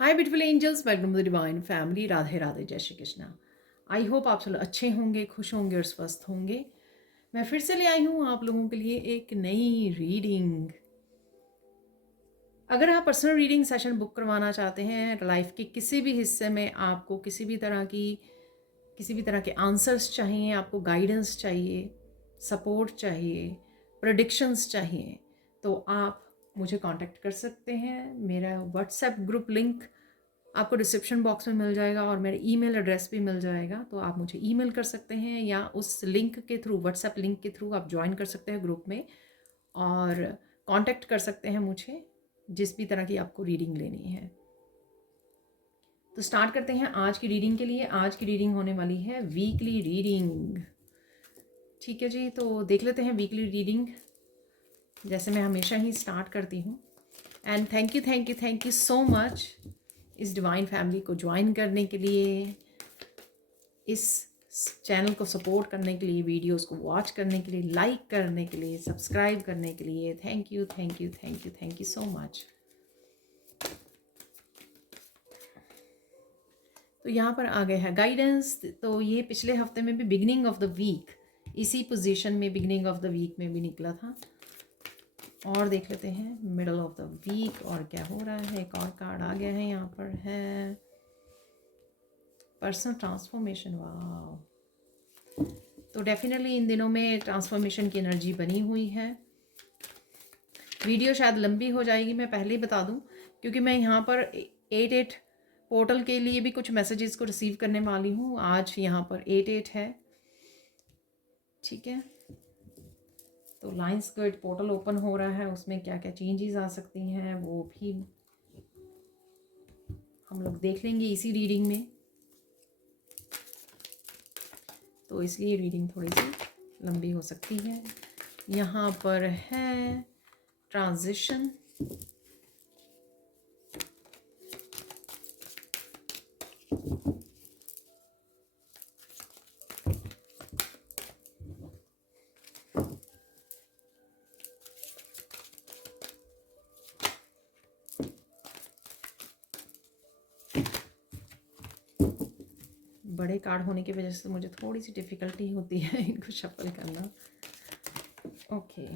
Hi beautiful angels, welcome to the divine family. Radhe Radhe, जय Shri Krishna. I hope आप सब अच्छे होंगे, खुश होंगे और स्वस्थ होंगे। मैं फिर से ले आई हूँ आप लोगों के लिए एक नई रीडिंग। अगर आप पर्सनल रीडिंग सेशन बुक करवाना चाहते हैं, लाइफ के किसी भी हिस्से में आपको किसी भी तरह के आंसर्स चाहिए, आपको गाइडेंस चाहिए, सपोर्ट चाहिए, प्रेडिक्शंस चाहिए, तो आप मुझे कांटेक्ट कर सकते हैं। मेरा व्हाट्सएप ग्रुप लिंक आपको डिस्क्रिप्शन बॉक्स में मिल जाएगा और मेरा ईमेल एड्रेस भी मिल जाएगा, तो आप मुझे ईमेल कर सकते हैं या उस लिंक के थ्रू, व्हाट्सएप लिंक के थ्रू आप ज्वाइन कर सकते हैं ग्रुप में और कांटेक्ट कर सकते हैं मुझे जिस भी तरह की आपको रीडिंग लेनी है। तो स्टार्ट करते हैं आज की रीडिंग के लिए। आज की रीडिंग होने वाली है वीकली रीडिंग। ठीक है जी, तो देख लेते हैं वीकली रीडिंग जैसे मैं हमेशा ही स्टार्ट करती हूँ। And thank you so much इस डिवाइन फैमिली को ज्वाइन करने के लिए, इस चैनल को सपोर्ट करने के लिए, वीडियोस को वॉच करने के लिए, लाइक करने के लिए, सब्सक्राइब करने के लिए। Thank you so much. तो यहाँ पर आ गया है गाइडेंस। तो ये पिछले हफ्ते में भी बिगिनिंग ऑफ द वीक इसी पोजीशन में बिगिनिंग ऑफ द वीक में भी निकला था। और देख लेते हैं मिडल ऑफ द वीक और क्या हो रहा है। एक और कार्ड आ गया है, यहाँ पर है पर्सनल ट्रांसफॉर्मेशन। वाह, तो डेफिनेटली इन दिनों में ट्रांसफॉर्मेशन की एनर्जी बनी हुई है। वीडियो शायद लंबी हो जाएगी, मैं पहले ही बता दूं, क्योंकि मैं यहाँ पर 8-8 पोर्टल के लिए भी कुछ मैसेजेस को रिसीव करने वाली हूँ। आज यहाँ पर 8-8 है, ठीक है। तो लाइन्स गेट पोर्टल ओपन हो रहा है, उसमें क्या क्या चेंजेस आ सकती हैं वो भी हम लोग देख लेंगे इसी रीडिंग में। तो इसलिए रीडिंग थोड़ी सी लंबी हो सकती है। यहाँ पर है ट्रांजिशन, बड़े कार्ड होने की वजह से मुझे थोड़ी सी डिफ़िकल्टी होती है इनको शफल करना। ओके,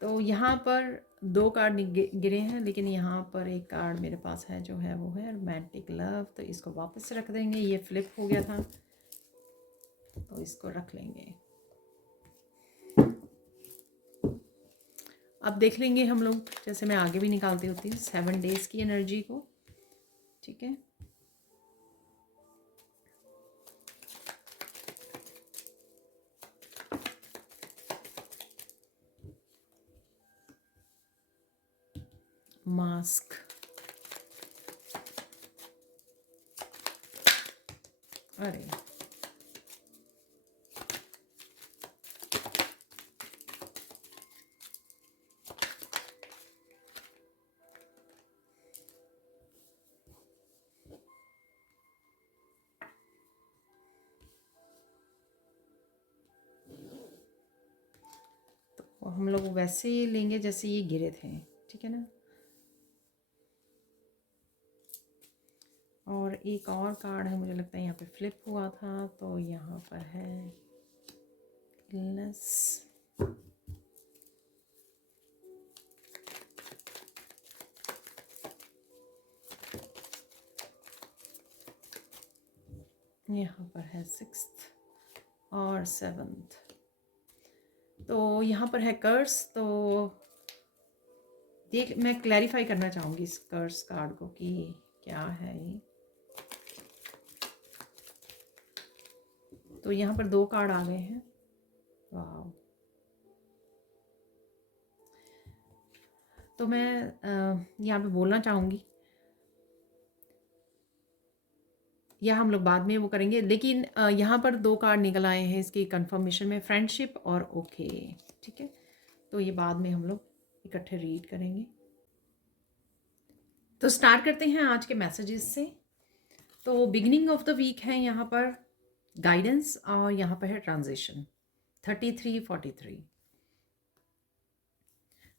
तो यहाँ पर 2 कार्ड गिरे हैं, लेकिन यहाँ पर एक कार्ड मेरे पास है जो है वो है रोमांटिक लव। तो इसको वापस रख देंगे, ये फ्लिप हो गया था तो इसको रख लेंगे। अब देख लेंगे हम लोग, जैसे मैं आगे भी निकालती होती हूँ, 7 डेज़ की एनर्जी को, ठीक है। मास्क, अरे तो हम लोग वैसे ही लेंगे जैसे ये गिरे थे, ठीक है ना। और एक और कार्ड है, मुझे लगता है यहाँ पे फ्लिप हुआ था, तो यहाँ पर है इलनेस। यहाँ पर है 6th और 7th। तो यहाँ पर है कर्स। तो देख, मैं क्लैरिफाई करना चाहूँगी इस कर्स कार्ड को कि क्या है ये। तो यहाँ पर 2 कार्ड आ गए हैं। वाह, तो मैं यहाँ पे बोलना चाहूँगी, या हम लोग बाद में वो करेंगे, लेकिन यहाँ पर 2 कार्ड निकल आए हैं इसकी कंफर्मेशन में, फ्रेंडशिप और ओके, ठीक है। तो ये बाद में हम लोग इकट्ठे रीड करेंगे। तो स्टार्ट करते हैं आज के मैसेजेस से। तो बिगिनिंग ऑफ द वीक है यहाँ पर गाइडेंस और यहाँ पर है ट्रांजिशन 33-43।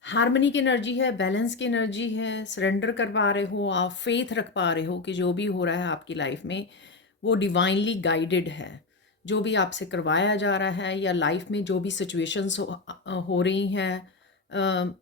हार्मनी की एनर्जी है, बैलेंस की एनर्जी है, सरेंडर कर पा रहे हो आप, फेथ रख पा रहे हो कि जो भी हो रहा है आपकी लाइफ में वो डिवाइनली गाइडेड है। जो भी आपसे करवाया जा रहा है या लाइफ में जो भी सिचुएशंस हो रही हैं, अ,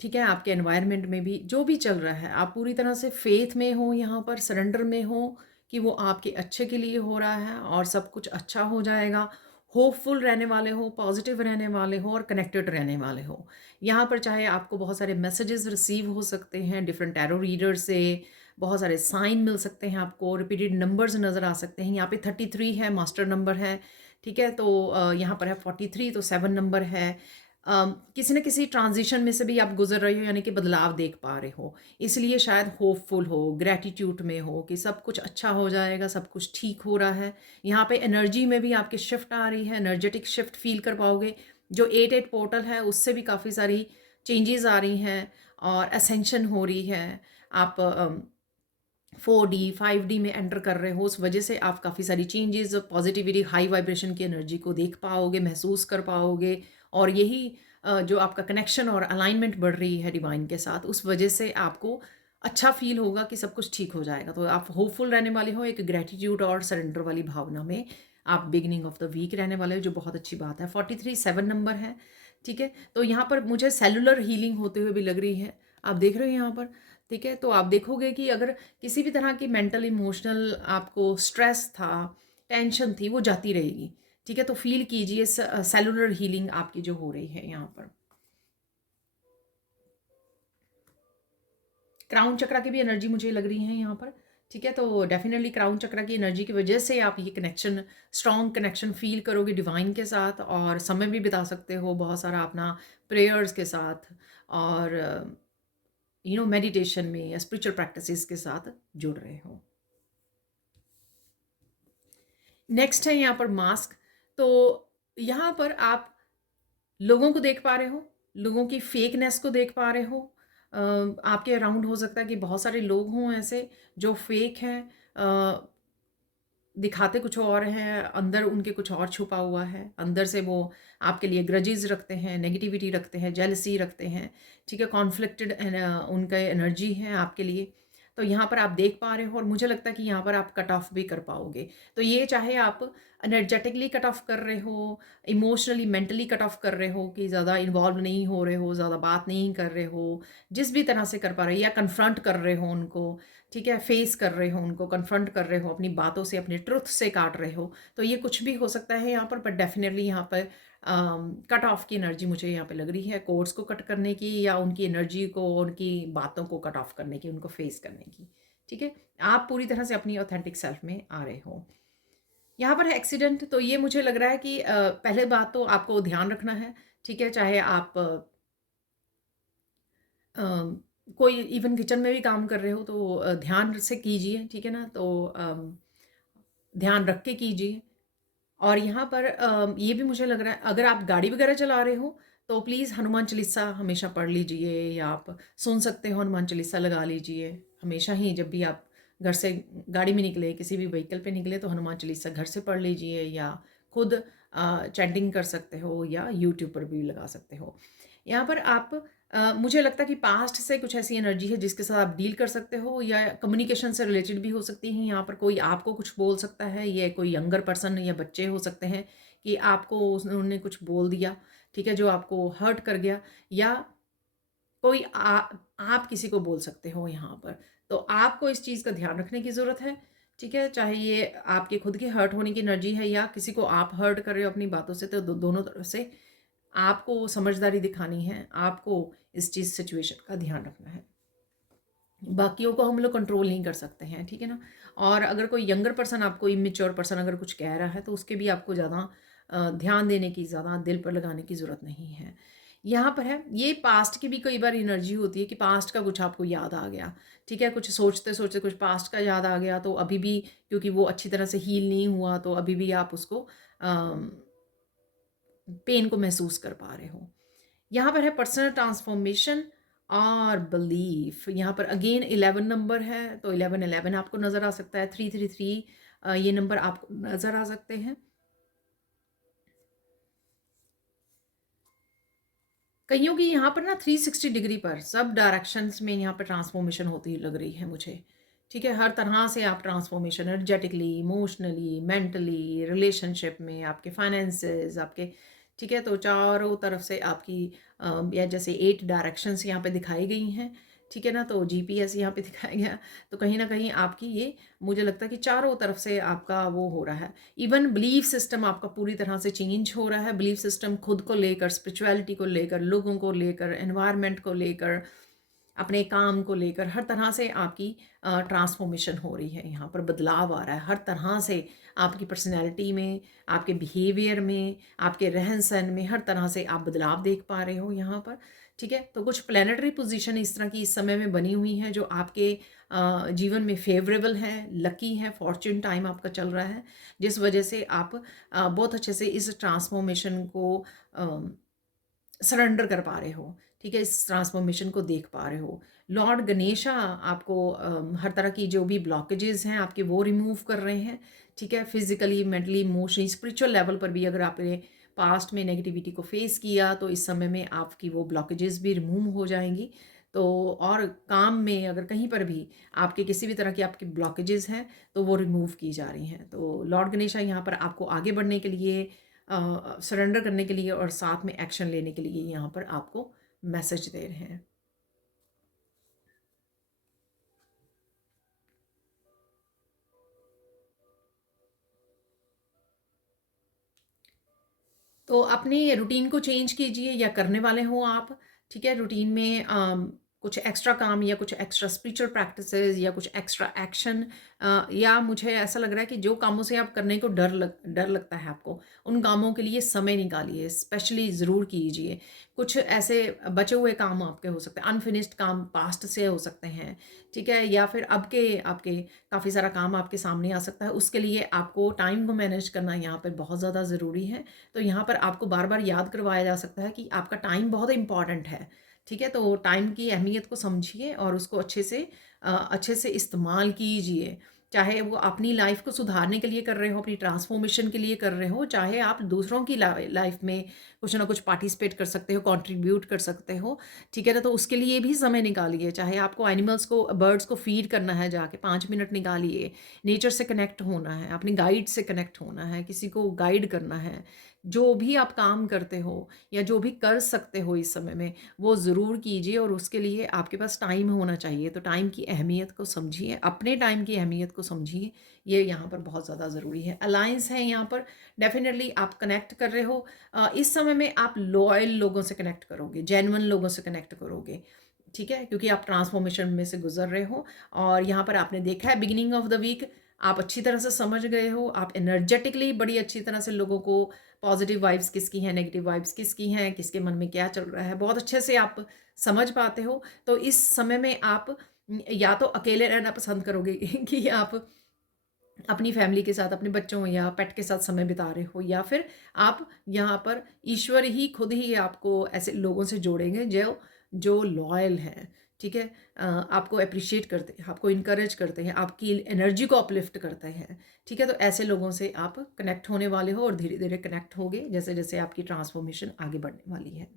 ठीक है, आपके एनवायरनमेंट में भी जो भी चल रहा है, आप पूरी तरह से फेथ में हो, यहाँ पर सरेंडर में हो कि वो आपके अच्छे के लिए हो रहा है और सब कुछ अच्छा हो जाएगा। होपफुल रहने वाले हो, पॉजिटिव रहने वाले हो और कनेक्टेड रहने वाले हो। यहाँ पर चाहे आपको बहुत सारे मैसेजेस रिसीव हो सकते हैं डिफरेंट टैरो रीडर से, बहुत सारे साइन मिल सकते हैं आपको, रिपीटेड नंबर्स नज़र आ सकते हैं। यहाँ पे 33 है, मास्टर नंबर है, ठीक है। तो यहाँ पर है 43, तो 7 नंबर है। किसी न किसी ट्रांजिशन में से भी आप गुजर रहे हो, यानी कि बदलाव देख पा रहे हो, इसलिए शायद होपफुल हो, ग्रैटिट्यूड में हो कि सब कुछ अच्छा हो जाएगा, सब कुछ ठीक हो रहा है। यहाँ पे एनर्जी में भी आपकी शिफ्ट आ रही है, एनर्जेटिक शिफ्ट फील कर पाओगे। जो 8-8 पोर्टल है उससे भी काफ़ी सारी चेंजेस आ रही हैं और असेंशन हो रही है। आप 4D 5D में एंटर कर रहे हो, उस वजह से आप काफ़ी सारी चेंजेस, पॉजिटिविटी, हाई वाइब्रेशन की एनर्जी को देख पाओगे, महसूस कर पाओगे। और यही जो आपका कनेक्शन और अलाइनमेंट बढ़ रही है डिवाइन के साथ, उस वजह से आपको अच्छा फील होगा कि सब कुछ ठीक हो जाएगा। तो आप होपफुल रहने वाले हो, एक ग्रेटिट्यूड और सरेंडर वाली भावना में आप बिगिनिंग ऑफ द वीक रहने वाले हो, जो बहुत अच्छी बात है। 43 7 नंबर है, ठीक है। तो यहाँ पर मुझे सेलुलर हीलिंग होते हुए भी लग रही है, आप देख रहे हो यहाँ पर, ठीक है। तो आप देखोगे कि अगर किसी भी तरह की मेंटल इमोशनल आपको स्ट्रेस था, टेंशन थी, वो जाती रहेगी, ठीक है। तो फील कीजिए सेलुलर हीलिंग आपकी जो हो रही है यहाँ पर। क्राउन चक्रा की भी एनर्जी मुझे लग रही है यहाँ पर, ठीक है। तो डेफिनेटली क्राउन चक्रा की एनर्जी की वजह से आप ये कनेक्शन, स्ट्रॉन्ग कनेक्शन फील करोगे डिवाइन के साथ, और समय भी बिता सकते हो बहुत सारा अपना प्रेयर्स के साथ, और मेडिटेशन में या स्पिरिचुअल प्रैक्टिसेस के साथ जुड़ रहे हो। नेक्स्ट है यहाँ पर मास्क। तो यहाँ पर आप लोगों को देख पा रहे हो, लोगों की फेकनेस को देख पा रहे हो। आपके अराउंड हो सकता है कि बहुत सारे लोग हों ऐसे जो फेक हैं, दिखाते कुछ और हैं, अंदर उनके कुछ और छुपा हुआ है। अंदर से वो आपके लिए ग्रजेस रखते हैं, नेगेटिविटी रखते हैं, जेलसी रखते हैं, ठीक है। कॉन्फ्लिक्टेड उनका एनर्जी है आपके लिए। तो यहाँ पर आप देख पा रहे हो, और मुझे लगता है कि यहाँ पर आप कट ऑफ भी कर पाओगे। तो ये चाहे आप एनर्जेटिकली कट ऑफ कर रहे हो, इमोशनली मेंटली कट ऑफ कर रहे हो कि ज़्यादा इन्वॉल्व नहीं हो रहे हो, ज़्यादा बात नहीं कर रहे हो, जिस भी तरह से कर पा रहे हो, या कन्फ्रंट कर रहे हो उनको, ठीक है, फेस कर रहे हो उनको, कन्फ्रंट कर रहे हो, अपनी बातों से, अपने ट्रुथ से काट रहे हो, तो ये कुछ भी हो सकता है यहाँ पर। बट डेफिनेटली यहाँ पर कट ऑफ की एनर्जी मुझे यहाँ पे लग रही है, कोर्स को कट करने की, या उनकी एनर्जी को, उनकी बातों को कट ऑफ करने की, उनको फेस करने की, ठीक है। आप पूरी तरह से अपनी ऑथेंटिक सेल्फ में आ रहे हो। यहाँ पर है एक्सीडेंट। तो ये मुझे लग रहा है कि पहले बात तो आपको ध्यान रखना है, ठीक है। चाहे आप कोई इवन किचन में भी काम कर रहे हो तो ध्यान से कीजिए, ठीक है ना। तो ध्यान रख के कीजिए। और यहाँ पर ये भी मुझे लग रहा है, अगर आप गाड़ी वगैरह चला रहे हो तो प्लीज़ हनुमान चालीसा हमेशा पढ़ लीजिए, या आप सुन सकते हो, हनुमान चालीसा लगा लीजिए हमेशा ही। जब भी आप घर से गाड़ी में निकले, किसी भी व्हीकल पे निकले, तो हनुमान चालीसा घर से पढ़ लीजिए, या खुद चैंटिंग कर सकते हो, या यूट्यूब पर भी लगा सकते हो। यहाँ पर आप मुझे लगता है कि पास्ट से कुछ ऐसी एनर्जी है जिसके साथ आप डील कर सकते हो, या कम्युनिकेशन से रिलेटेड भी हो सकती हैं। यहाँ पर कोई आपको कुछ बोल सकता है, ये कोई यंगर पर्सन या बच्चे हो सकते हैं कि आपको उन्होंने कुछ बोल दिया, ठीक है, जो आपको हर्ट कर गया, या कोई आप किसी को बोल सकते हो यहाँ पर। तो आपको इस चीज़ का ध्यान रखने की ज़रूरत है, ठीक है। चाहे ये आपके खुद के हर्ट होने की एनर्जी है, या किसी को आप हर्ट कर रहे हो अपनी बातों से, तो दोनों तरफ से आपको समझदारी दिखानी है, आपको इस चीज़ सिचुएशन का ध्यान रखना है। बाकियों को हम लोग कंट्रोल नहीं कर सकते हैं, ठीक है ना। और अगर कोई यंगर पर्सन, आपको इमेच्योर पर्सन अगर कुछ कह रहा है, तो उसके भी आपको ज़्यादा ध्यान देने की, ज़्यादा दिल पर लगाने की ज़रूरत नहीं है। यहाँ पर है, ये पास्ट की भी कई बार एनर्जी होती है कि पास्ट का कुछ आपको याद आ गया, ठीक है। कुछ सोचते सोचते कुछ पास्ट का याद आ गया, तो अभी भी क्योंकि वो अच्छी तरह से हील नहीं हुआ, तो अभी भी आप उसको पेन को महसूस कर पा रहे हो। यहाँ पर है पर्सनल ट्रांसफॉर्मेशन और बिलीफ। यहाँ पर अगेन 11 नंबर है, तो 11 आपको नज़र आ सकता है, 333 ये नंबर आपको नज़र आ सकते हैं। कईयों की यहाँ पर ना 360 डिग्री पर सब डायरेक्शंस में यहाँ पर ट्रांसफॉर्मेशन होती लग रही है मुझे। ठीक है, हर तरह से आप transformation energetically, emotionally, mentally, relationship में, आपके फाइनेंसेस, आपके, ठीक है, तो चारों तरफ से आपकी या जैसे 8 डायरेक्शंस यहाँ पे दिखाई गई हैं। ठीक है ना, तो जीपीएस यहाँ पे दिखाया गया। तो कहीं ना कहीं आपकी ये, मुझे लगता है कि चारों तरफ से आपका वो हो रहा है। इवन बिलीफ सिस्टम आपका पूरी तरह से चेंज हो रहा है। बिलीफ सिस्टम खुद को लेकर, स्पिरिचुअलिटी को लेकर, लोगों को लेकर, एनवायरनमेंट को लेकर, अपने काम को लेकर, हर तरह से आपकी ट्रांसफॉर्मेशन हो रही है। यहाँ पर बदलाव आ रहा है हर तरह से, आपकी पर्सनैलिटी में, आपके बिहेवियर में, आपके रहन सहन में, हर तरह से आप बदलाव देख पा रहे हो यहाँ पर। ठीक है, तो कुछ प्लानिटरी पोजीशन इस तरह की इस समय में बनी हुई हैं जो आपके जीवन में फेवरेबल है, लकी है, फॉर्च्यून टाइम आपका चल रहा है, जिस वजह से आप बहुत अच्छे से इस ट्रांसफॉर्मेशन को सरेंडर कर पा रहे हो। ठीक है, इस ट्रांसफॉर्मेशन को देख पा रहे हो। लॉर्ड गणेशा आपको हर तरह की जो भी ब्लॉकेजेस हैं आपके वो रिमूव कर रहे हैं। ठीक है, physically, mentally, emotionally, spiritual level पर भी अगर आपने पास्ट में नेगेटिविटी को फेस किया तो इस समय में आपकी वो ब्लॉकेजेस भी रिमूव हो जाएंगी। तो और काम में अगर कहीं पर भी आपके किसी भी तरह की आपकी ब्लॉकेजेस हैं तो वो रिमूव की जा रही हैं। तो लॉर्ड गणेशा यहाँ पर आपको आगे बढ़ने के लिए, सरेंडर करने के लिए और साथ में एक्शन लेने के लिए यहाँ पर आपको मैसेज दे रहे हैं। तो अपनी रूटीन को चेंज कीजिए या करने वाले हो आप। ठीक है, रूटीन में कुछ एक्स्ट्रा काम या कुछ एक्स्ट्रा स्पिरिचुअल प्रैक्टिसेस या कुछ एक्स्ट्रा एक्शन, या मुझे ऐसा लग रहा है कि जो कामों से आप करने को डर लगता है आपको, उन कामों के लिए समय निकालिए, स्पेशली ज़रूर कीजिए। कुछ ऐसे बचे हुए काम आपके हो सकते हैं, अनफिनिश्ड काम पास्ट से हो सकते हैं। ठीक है, या फिर अब के आपके काफ़ी सारा काम आपके सामने आ सकता है, उसके लिए आपको टाइम को मैनेज करना यहाँ पर बहुत ज़्यादा ज़रूरी है। तो यहाँ पर आपको बार बार याद करवाया जा सकता है कि आपका टाइम बहुत इंपॉर्टेंट है। ठीक है, तो टाइम की अहमियत को समझिए और उसको अच्छे से इस्तेमाल कीजिए। चाहे वो अपनी लाइफ को सुधारने के लिए कर रहे हो, अपनी ट्रांसफॉर्मेशन के लिए कर रहे हो, चाहे आप दूसरों की लाइफ में कुछ ना कुछ पार्टिसिपेट कर सकते हो, कंट्रीब्यूट कर सकते हो। ठीक है ना, तो उसके लिए भी समय निकालिए। चाहे आपको एनिमल्स को, बर्ड्स को फीड करना है, जाके 5 मिनट निकालिए। नेचर से कनेक्ट होना है, अपनी गाइड से कनेक्ट होना है, किसी को गाइड करना है। जो भी आप काम करते हो या जो भी कर सकते हो इस समय में, वो ज़रूर कीजिए और उसके लिए आपके पास टाइम होना चाहिए। तो टाइम की अहमियत को समझिए, अपने टाइम की अहमियत को समझिए, ये यहाँ पर बहुत ज़्यादा ज़रूरी है। अलायंस है यहाँ पर, डेफिनेटली आप कनेक्ट कर रहे हो। इस समय में आप लॉयल लोगों से कनेक्ट करोगे, जेन्युइन लोगों से कनेक्ट करोगे। ठीक है, क्योंकि आप ट्रांसफॉर्मेशन में से गुजर रहे हो और यहाँ पर आपने देखा है बिगिनिंग ऑफ द वीक आप अच्छी तरह से समझ गए हो। आप एनर्जेटिकली बड़ी अच्छी तरह से लोगों को, पॉजिटिव वाइब्स किसकी हैं, नेगेटिव वाइब्स किसकी हैं, किसके मन में क्या चल रहा है, बहुत अच्छे से आप समझ पाते हो। तो इस समय में आप या तो अकेले रहना पसंद करोगे कि आप अपनी फैमिली के साथ, अपने बच्चों या पेट के साथ समय बिता रहे हो, या फिर आप यहाँ पर ईश्वर ही खुद ही आपको ऐसे लोगों से जोड़ेंगे जो जो लॉयल हैं। ठीक है, आपको अप्रिशिएट करते हैं, आपको इनकरेज करते हैं, आपकी एनर्जी को अपलिफ्ट करते हैं। ठीक है, तो ऐसे लोगों से आप कनेक्ट होने वाले हो और धीरे धीरे कनेक्ट होगे जैसे जैसे आपकी ट्रांसफॉर्मेशन आगे बढ़ने वाली है।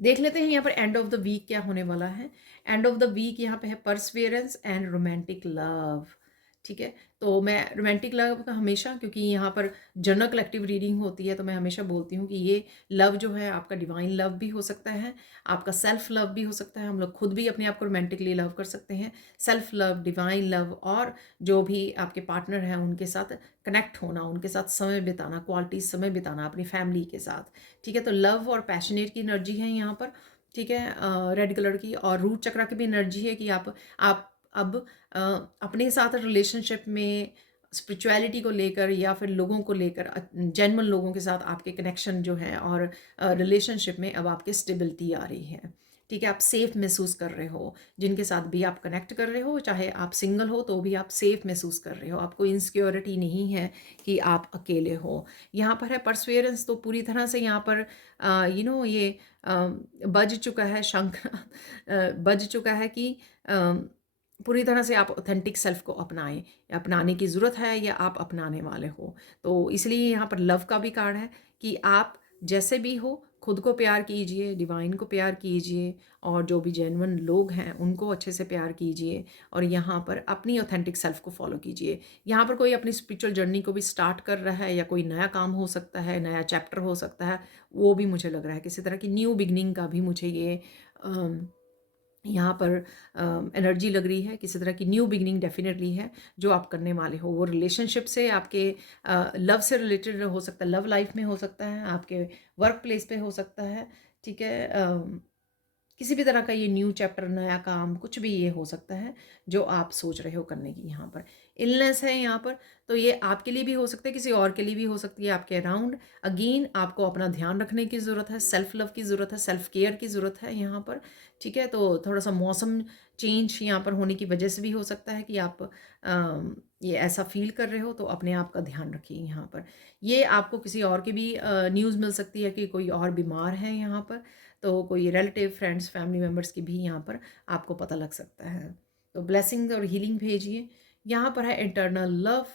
देख लेते हैं यहाँ पर एंड ऑफ द वीक क्या होने वाला है। एंड ऑफ द वीक यहाँ पे है परसवेरेंस एंड रोमांटिक लव। ठीक है, तो मैं रोमांटिक लव का हमेशा, क्योंकि यहाँ पर जनरल कलेक्टिव रीडिंग होती है, तो मैं हमेशा बोलती हूँ कि ये लव जो है आपका डिवाइन लव भी हो सकता है, आपका सेल्फ लव भी हो सकता है। हम लोग खुद भी अपने आप को रोमांटिकली लव कर सकते हैं। सेल्फ लव, डिवाइन लव, और जो भी आपके पार्टनर हैं उनके साथ कनेक्ट होना, उनके साथ समय बिताना, क्वालिटी समय बिताना अपनी फैमिली के साथ। ठीक है, तो लव और पैशनेट की एनर्जी है यहाँ पर। ठीक है, रेड कलर की, और रूट चक्रा की भी एनर्जी है कि आप अब अपने साथ रिलेशनशिप में स्पिरिचुअलिटी को लेकर या फिर लोगों को लेकर, जेन्युइन लोगों के साथ आपके कनेक्शन जो है और रिलेशनशिप में अब आपके स्टेबिलिटी आ रही है। ठीक है, आप सेफ महसूस कर रहे हो, जिनके साथ भी आप कनेक्ट कर रहे हो, चाहे आप सिंगल हो तो भी आप सेफ महसूस कर रहे हो, आपको इनसिक्योरिटी नहीं है कि आप अकेले हो। यहाँ पर है परसवेरेंस, तो पूरी तरह से यहाँ पर ये बज चुका है शंख बज चुका है कि पूरी तरह से आप ऑथेंटिक सेल्फ को अपनाएं, अपनाने की ज़रूरत है या आप अपनाने वाले हो। तो इसलिए यहाँ पर लव का भी कार्ड है कि आप जैसे भी हो खुद को प्यार कीजिए, डिवाइन को प्यार कीजिए, और जो भी जेन्युइन लोग हैं उनको अच्छे से प्यार कीजिए, और यहाँ पर अपनी ऑथेंटिक सेल्फ को फॉलो कीजिए। यहाँ पर कोई अपनी स्पिरिचुअल जर्नी को भी स्टार्ट कर रहा है, या कोई नया काम हो सकता है, नया चैप्टर हो सकता है, वो भी मुझे लग रहा है किसी तरह की न्यू बिगनिंग का भी मुझे ये यहाँ पर एनर्जी लग रही है। किसी तरह की न्यू बिगनिंग डेफिनेटली है जो आप करने वाले हो। वो रिलेशनशिप से, आपके लव से रिलेटेड हो सकता है, लव लाइफ में हो सकता है, आपके वर्क प्लेस पे हो सकता है, ठीक है। किसी भी तरह का ये न्यू चैप्टर, नया काम, कुछ भी ये हो सकता है जो आप सोच रहे हो करने की। यहाँ पर इलनेस है यहाँ पर, तो ये आपके लिए भी हो सकता है, किसी और के लिए भी हो सकती है आपके अराउंड। अगेन आपको अपना ध्यान रखने की ज़रूरत है, सेल्फ लव की ज़रूरत है, सेल्फ केयर की ज़रूरत है यहाँ पर, ठीक है। तो थोड़ा सा मौसम चेंज यहाँ पर होने की वजह से भी हो सकता है कि आप ये ऐसा फील कर रहे हो, तो अपने आप का ध्यान रखिए यहाँ पर। ये आपको किसी और की भी न्यूज़ मिल सकती है कि कोई और बीमार है यहाँ पर, तो कोई रिलेटिव, फ्रेंड्स, फैमिली मेम्बर्स की भी यहाँ पर आपको पता लग सकता है। तो ब्लेसिंग और हीलिंग भेजिए। यहाँ पर है इंटरनल लव।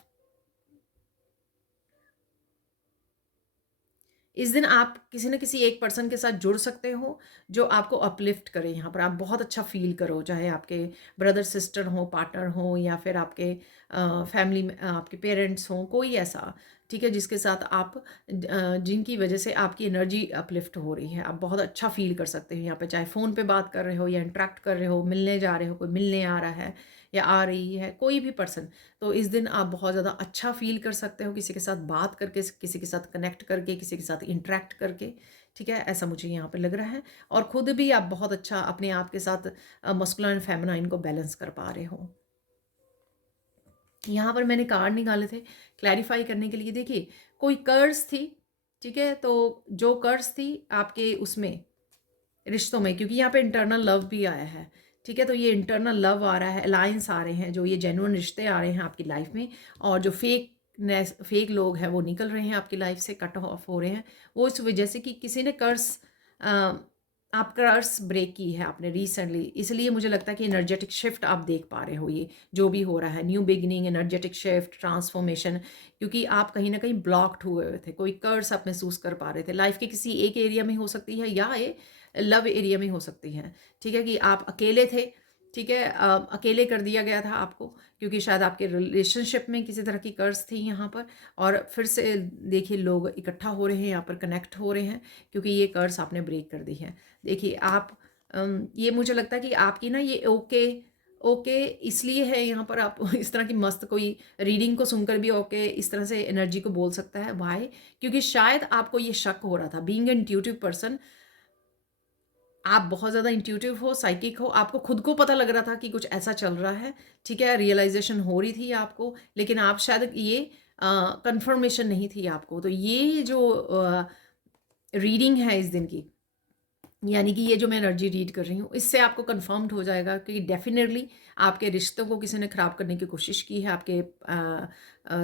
इस दिन आप किसी न किसी एक पर्सन के साथ जुड़ सकते हो जो आपको अपलिफ्ट करे। यहाँ पर आप बहुत अच्छा फील करो, चाहे आपके ब्रदर सिस्टर हो, पार्टनर हो, या फिर आपके फैमिली में आपके पेरेंट्स हों, कोई ऐसा, ठीक है, जिसके साथ आप जिनकी वजह से आपकी एनर्जी अपलिफ्ट हो रही है। आप बहुत अच्छा फील कर सकते हो यहाँ पे, चाहे फ़ोन पे बात कर रहे हो या इंटरेक्ट कर रहे हो, मिलने जा रहे हो, कोई मिलने आ रहा है या आ रही है, कोई भी पर्सन। तो इस दिन आप बहुत ज़्यादा अच्छा फ़ील कर सकते हो किसी के साथ बात करके, किसी के साथ कनेक्ट करके, किसी के साथ इंटरेक्ट करके, ठीक है, ऐसा मुझे यहाँ पे लग रहा है। और ख़ुद भी आप बहुत अच्छा अपने आप के साथ मस्कुलाइन फेमिनाइन को बैलेंस कर पा रहे हो। यहाँ पर मैंने कार्ड निकाले थे क्लैरिफाई करने के लिए। देखिए, कोई कर्ज थी, ठीक है, तो जो कर्ज थी आपके उसमें रिश्तों में, क्योंकि यहाँ पे इंटरनल लव भी आया है, ठीक है, तो ये इंटरनल लव आ रहा है, अलायंस आ रहे हैं, जो ये जेन्युइन रिश्ते आ रहे हैं आपकी लाइफ में, और जो फेक लोग हैं वो निकल रहे हैं आपकी लाइफ से, कट ऑफ हो रहे हैं। वो इस वजह से कि किसी ने आप कर्स ब्रेक की है आपने रिसेंटली, इसलिए मुझे लगता है कि एनर्जेटिक शिफ्ट आप देख पा रहे हो, ये जो भी हो रहा है, new beginning, energetic shift, transformation, क्योंकि आप कहीं ना कहीं ब्लॉक्ड हुए हुए थे, कोई कर्स आप महसूस कर पा रहे थे लाइफ के किसी एक एरिया में, हो सकती है या ये लव एरिया में हो सकती हैं, ठीक है, कि आप अकेले थे, ठीक है, अकेले कर दिया गया था आपको, क्योंकि शायद आपके रिलेशनशिप में किसी तरह की कर्ज थी यहाँ पर, और फिर से देखिए लोग इकट्ठा हो रहे हैं यहाँ पर, कनेक्ट हो रहे हैं, क्योंकि ये कर्ज आपने ब्रेक कर दी है। देखिए आप ये मुझे लगता है कि आपकी ना ये ओके ओके इसलिए है यहाँ पर, आप इस तरह की मस्त कोई रीडिंग को सुनकर भी ओके इस तरह से एनर्जी को बोल सकता है। वाई? क्योंकि शायद आपको ये शक हो रहा था, बीइंग एन इंट्यूटिव पर्सन, आप बहुत ज़्यादा इंट्यूटिव हो, साइकिक हो, आपको खुद को पता लग रहा था कि कुछ ऐसा चल रहा है, ठीक है, रियलाइजेशन हो रही थी आपको, लेकिन आप शायद ये कंफर्मेशन नहीं थी आपको। तो ये जो रीडिंग है इस दिन की, यानी कि ये जो मैं एनर्जी रीड कर रही हूँ, इससे आपको कंफर्म्ड हो जाएगा कि डेफिनेटली आपके रिश्तों को किसी ने ख़राब करने की कोशिश की है, आपके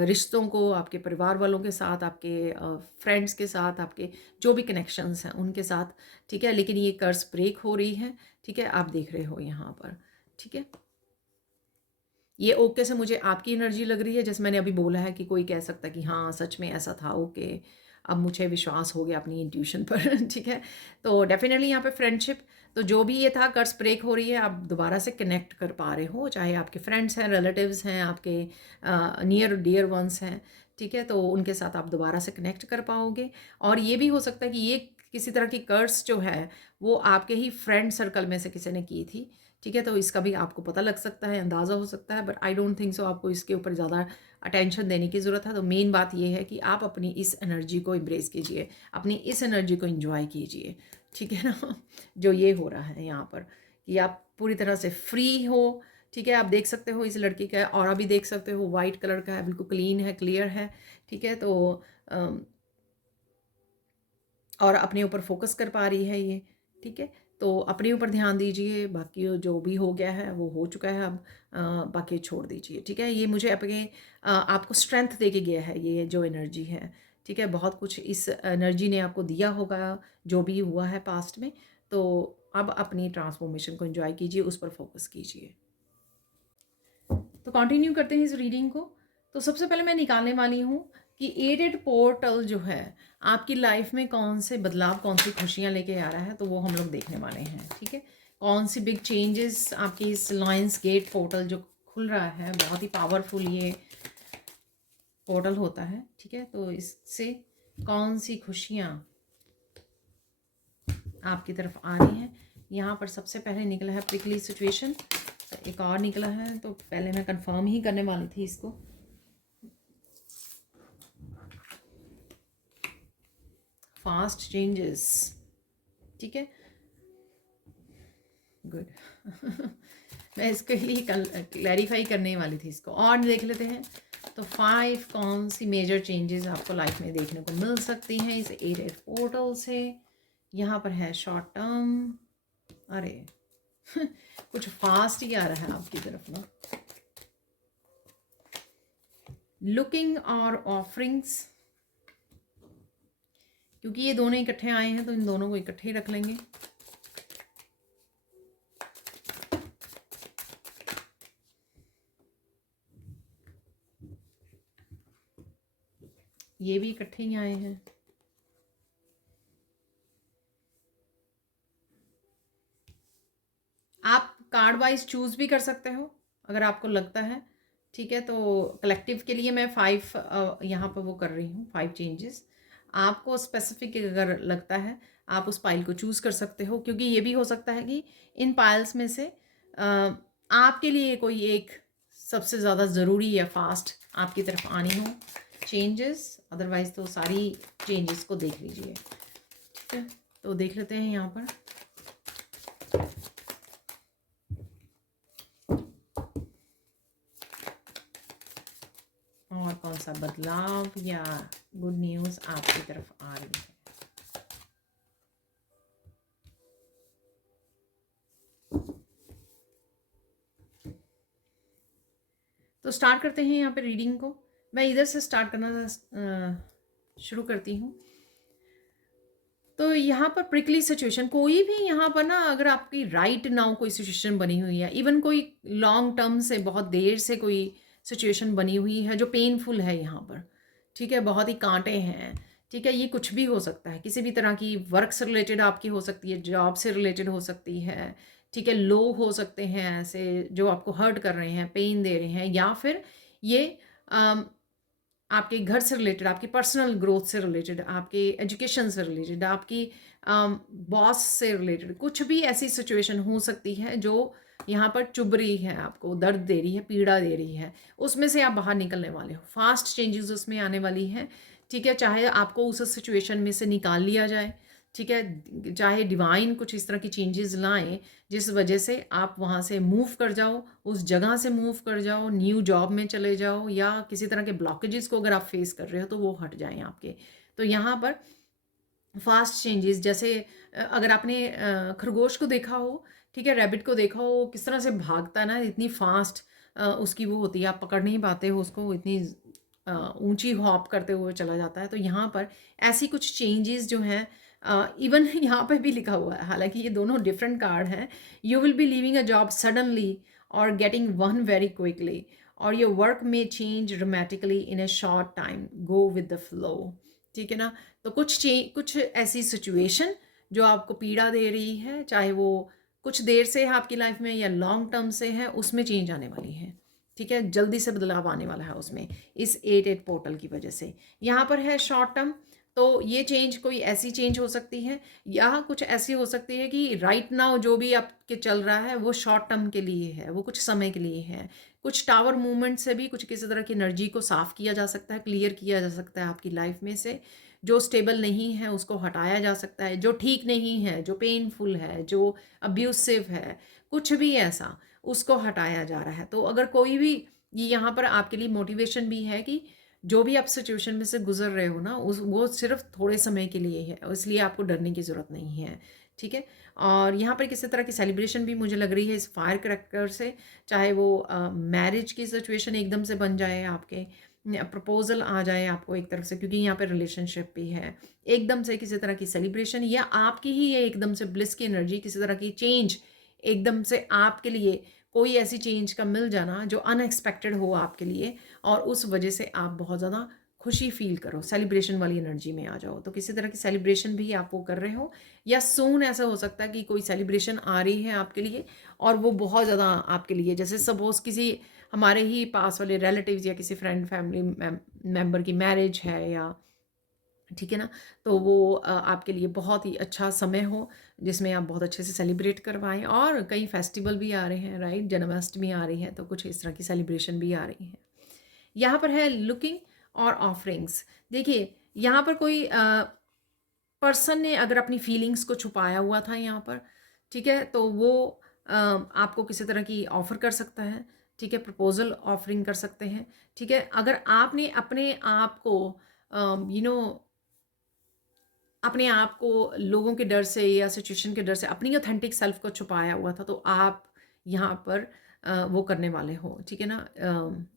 रिश्तों को, आपके परिवार वालों के साथ, आपके फ्रेंड्स के साथ, आपके जो भी कनेक्शंस हैं उनके साथ, ठीक है, लेकिन ये कर्स ब्रेक हो रही है, ठीक है, आप देख रहे हो यहाँ पर, ठीक है। ये ओके से मुझे आपकी एनर्जी लग रही है, जैसे मैंने अभी बोला है कि कोई कह सकता है कि हाँ सच में ऐसा था, ओके, अब मुझे विश्वास हो गया अपनी इंट्यूशन पर ठीक है। तो डेफिनेटली यहाँ पे फ्रेंडशिप, तो जो भी ये था कर्स ब्रेक हो रही है, आप दोबारा से कनेक्ट कर पा रहे हो, चाहे आपके फ्रेंड्स हैं, रिलेटिव्स हैं, आपके नियर डियर वंस हैं, ठीक है, तो उनके साथ आप दोबारा से कनेक्ट कर पाओगे। और ये भी हो सकता है कि ये किसी तरह की कर्स जो है वो आपके ही फ्रेंड सर्कल में से किसी ने की थी, ठीक है, तो इसका भी आपको पता लग सकता है, अंदाज़ा हो सकता है, but I don't think so आपको इसके ऊपर ज़्यादा अटेंशन देने की ज़रूरत है। तो मेन बात ये है कि आप अपनी इस एनर्जी को एम्ब्रेस कीजिए, अपनी इस एनर्जी को एंजॉय कीजिए, ठीक है ना जो ये हो रहा है यहाँ पर कि आप पूरी तरह से फ्री हो, ठीक है। आप देख सकते हो इस लड़की का ऑरा भी देख सकते हो, वाइट कलर का है, बिल्कुल क्लीन है, क्लियर है, ठीक है। तो और अपने ऊपर फोकस कर पा रही है ये, ठीक है। तो अपने ऊपर ध्यान दीजिए, बाकी जो भी हो गया है वो हो चुका है, अब बाकी छोड़ दीजिए, ठीक है। ये मुझे अपने आपको स्ट्रेंथ दे के गया है ये जो एनर्जी है, ठीक है। बहुत कुछ इस एनर्जी ने आपको दिया होगा जो भी हुआ है पास्ट में, तो अब अपनी ट्रांसफॉर्मेशन को एंजॉय कीजिए, उस पर फोकस कीजिए। तो कंटिन्यू करते हैं इस रीडिंग को। तो सबसे पहले मैं निकालने वाली हूँ कि एडेड पोर्टल जो है आपकी लाइफ में कौन से बदलाव, कौन सी खुशियाँ लेके आ रहा है, तो वो हम लोग देखने वाले हैं। ठीक है, कौन सी बिग चेंजेस आपकी इस लायंस गेट पोर्टल जो खुल रहा है, बहुत ही पावरफुल ये पोर्टल होता है। ठीक है, तो इससे कौन सी खुशियाँ आपकी तरफ आ रही हैं। यहाँ पर सबसे पहले निकला है प्रिकली सिचुएशन, तो एक और निकला है, तो पहले मैं कंफर्म ही करने वाली थी इसको। फास्ट चेंजेस, ठीक है, गुड। मैं इसके लिए कल क्लैरिफाई करने वाली थी इसको, और देख लेते हैं। तो 5 कौन सी मेजर चेंजेस आपको लाइफ में देखने को मिल सकती हैं इस एडेड पोर्टल से। यहाँ पर है शॉर्ट टर्म, अरे कुछ फास्ट ही आ रहा है आपकी तरफ ना। लुकिंग और ऑफरिंग्स, क्योंकि ये दोनों इकट्ठे आए हैं तो इन दोनों को इकट्ठे ही रख लेंगे। ये भी इकट्ठे ही आए हैं। आप कार्ड वाइज चूज भी कर सकते हो अगर आपको लगता है। ठीक है, तो कलेक्टिव के लिए मैं 5 यहाँ पर वो कर रही हूँ, 5 चेंजेस। आपको स्पेसिफिक अगर लगता है आप उस पाइल को चूज़ कर सकते हो, क्योंकि ये भी हो सकता है कि इन पाइल्स में से आपके लिए कोई एक सबसे ज़्यादा ज़रूरी या फास्ट आपकी तरफ आनी हो चेंजेस। अदरवाइज़ तो सारी चेंजेस को देख लीजिए। ठीक है, तो देख लेते हैं यहाँ पर। और कौन सा बदलाव या गुड न्यूज़ आपकी तरफ आ रही है। तो स्टार्ट करते हैं यहाँ पे रीडिंग को। मैं इधर से स्टार्ट करना शुरू करती हूँ। तो यहाँ पर प्रिकली सिचुएशन, कोई भी यहाँ पर ना, अगर आपकी राइट नाउ कोई सिचुएशन बनी हुई है, इवन कोई लॉन्ग टर्म से बहुत देर से कोई सिचुएशन बनी हुई है जो पेनफुल है यहाँ पर, ठीक है, बहुत ही कांटे हैं। ठीक है, ये कुछ भी हो सकता है, किसी भी तरह की वर्क से रिलेटेड आपकी हो सकती है, जॉब से रिलेटेड हो सकती है। ठीक है, लोग हो सकते हैं ऐसे जो आपको हर्ट कर रहे हैं, पेन दे रहे हैं, या फिर ये आपके घर से रिलेटेड, आपकी पर्सनल ग्रोथ से रिलेटेड, आपके एजुकेशन से रिलेटेड, आपकी बॉस से रिलेटेड, कुछ भी ऐसी सिचुएशन हो सकती है जो यहाँ पर चुभ रही है, आपको दर्द दे रही है, पीड़ा दे रही है, उसमें से आप बाहर निकलने वाले हो। फास्ट चेंजेस उसमें आने वाली हैं। ठीक है, चाहे आपको उस सिचुएशन में से निकाल लिया जाए, ठीक है, चाहे डिवाइन कुछ इस तरह की चेंजेस लाएं जिस वजह से आप वहाँ से मूव कर जाओ, उस जगह से मूव कर जाओ, न्यू जॉब में चले जाओ, या किसी तरह के ब्लॉकेजेस को अगर आप फेस कर रहे हो तो वो हट जाएं आपके। तो यहाँ पर फास्ट चेंजेस, जैसे अगर आपने खरगोश को देखा हो, ठीक है, रैबिट को देखा हो, किस तरह से भागता है ना, इतनी फास्ट उसकी वो होती है, आप पकड़ नहीं पाते हो उसको, इतनी ऊंची हॉप करते हुए चला जाता है। तो यहाँ पर ऐसी कुछ चेंजेस जो हैं, इवन यहाँ पे भी लिखा हुआ है, हालांकि ये दोनों डिफरेंट कार्ड हैं। You will be leaving a job suddenly और गेटिंग वन वेरी क्विकली, और योर वर्क में change dramatically in a short time, go with the flow. ठीक है ना, तो कुछ ऐसी सिचुएशन जो आपको पीड़ा दे रही है, चाहे वो कुछ देर से है आपकी लाइफ में या लॉन्ग टर्म से है, उसमें चेंज आने वाली है। ठीक है, जल्दी से बदलाव आने वाला है उसमें, इस 8 पोर्टल की वजह से। यहाँ पर है शॉर्ट टर्म, तो ये चेंज कोई ऐसी चेंज हो सकती है, या कुछ ऐसी हो सकती है कि राइट नाउ जो भी आपके चल रहा है वो शॉर्ट टर्म के लिए है, वो कुछ समय के लिए है। कुछ टावर मूवमेंट से भी कुछ किसी तरह की एनर्जी को साफ किया जा सकता है, क्लियर किया जा सकता है आपकी लाइफ में से। जो स्टेबल नहीं है उसको हटाया जा सकता है, जो ठीक नहीं है, जो पेनफुल है, जो अब्यूसिव है, कुछ भी ऐसा, उसको हटाया जा रहा है। तो अगर कोई भी, ये यहाँ पर आपके लिए मोटिवेशन भी है कि जो भी आप सिचुएशन में से गुजर रहे हो ना, उस वो सिर्फ थोड़े समय के लिए है, इसलिए आपको डरने की ज़रूरत नहीं है। ठीक है, और यहाँ पर किसी तरह की सेलिब्रेशन भी मुझे लग रही है इस फायर क्रैकर से, चाहे वो मैरिज की सिचुएशन एकदम से बन जाए, आपके प्रपोजल आ जाए आपको एक तरफ से, क्योंकि यहाँ पे रिलेशनशिप भी है, एकदम से किसी तरह की सेलिब्रेशन, या आपकी ही ये एकदम से ब्लिस की एनर्जी, किसी तरह की चेंज एकदम से आपके लिए, कोई ऐसी चेंज का मिल जाना जो अनएक्सपेक्टेड हो आपके लिए, और उस वजह से आप बहुत ज़्यादा खुशी फील करो, सेलिब्रेशन वाली एनर्जी में आ जाओ। तो किसी तरह की सेलिब्रेशन भी आप वो कर रहे हो, या सून ऐसा हो सकता है कि कोई सेलिब्रेशन आ रही है आपके लिए और वो बहुत ज़्यादा आपके लिए, जैसे सपोज़ किसी हमारे ही पास वाले रिलेटिव्स या किसी फ्रेंड फैमिली मेंबर की मैरिज है, या ठीक है ना, तो वो आपके लिए बहुत ही अच्छा समय हो जिसमें आप बहुत अच्छे से सेलिब्रेट करवाएं। और कई फेस्टिवल भी आ रहे हैं, राइट, जन्माष्टमी आ रही है, तो कुछ इस तरह की सेलिब्रेशन भी आ रही है। यहाँ पर है लुकिंग और ऑफरिंग्स। देखिए यहाँ पर कोई पर्सन ने अगर अपनी फीलिंग्स को छुपाया हुआ था यहाँ पर, ठीक है, तो वो आपको किसी तरह की ऑफ़र कर सकता है, ठीक है, प्रपोजल ऑफरिंग कर सकते हैं, ठीक है। अगर आपने अपने आप को यू नो अपने आप को लोगों के डर से या सिचुएशन के डर से अपनी ऑथेंटिक सेल्फ को छुपाया हुआ था, तो आप यहाँ पर वो करने वाले हो, ठीक है ना,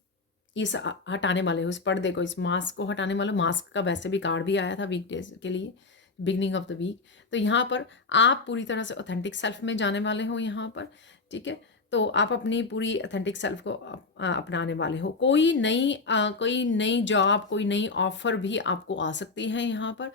इस हटाने वाले हो, इस पर्दे को, इस मास्क को हटाने वाले हो। मास्क का वैसे भी कार्ड भी आया था वीकडेज के लिए, बिगनिंग ऑफ द वीक। तो यहाँ पर आप पूरी तरह से ऑथेंटिक सेल्फ में जाने वाले हो यहाँ पर, ठीक है। तो आप अपनी पूरी ऑथेंटिक सेल्फ को अपनाने वाले हो। कोई नई जॉब, कोई नई ऑफ़र भी आपको आ सकती है यहाँ पर।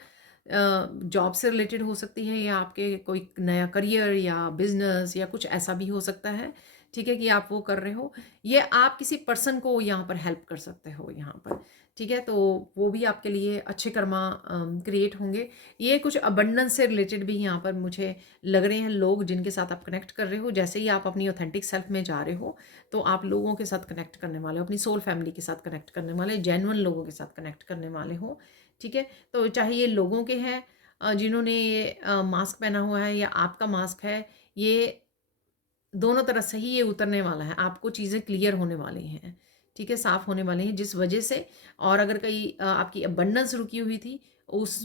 जॉब से रिलेटेड हो सकती है, या आपके कोई नया करियर या बिजनेस या कुछ ऐसा भी हो सकता है, ठीक है, कि आप वो कर रहे हो। ये आप किसी पर्सन को यहाँ पर हेल्प कर सकते हो यहाँ पर, ठीक है। तो वो भी आपके लिए अच्छे कर्मा क्रिएट होंगे। ये कुछ अबंडेंस से रिलेटेड भी यहाँ पर मुझे लग रहे हैं लोग जिनके साथ आप कनेक्ट कर रहे हो। जैसे ही आप अपनी ऑथेंटिक सेल्फ में जा रहे हो, तो आप लोगों के साथ कनेक्ट करने वाले हो, अपनी सोल फैमिली के साथ कनेक्ट करने वाले, जेन्युइन लोगों के साथ कनेक्ट करने वाले हो, ठीक है। तो चाहे ये लोगों के हैं जिन्होंने ये मास्क पहना हुआ है, या आपका मास्क है, ये दोनों तरफ से ही ये उतरने वाला है। आपको चीज़ें क्लियर होने वाली हैं, ठीक है, साफ़ होने वाली हैं, जिस वजह से। और अगर कहीं आपकी अबंडेंस रुकी हुई थी, उस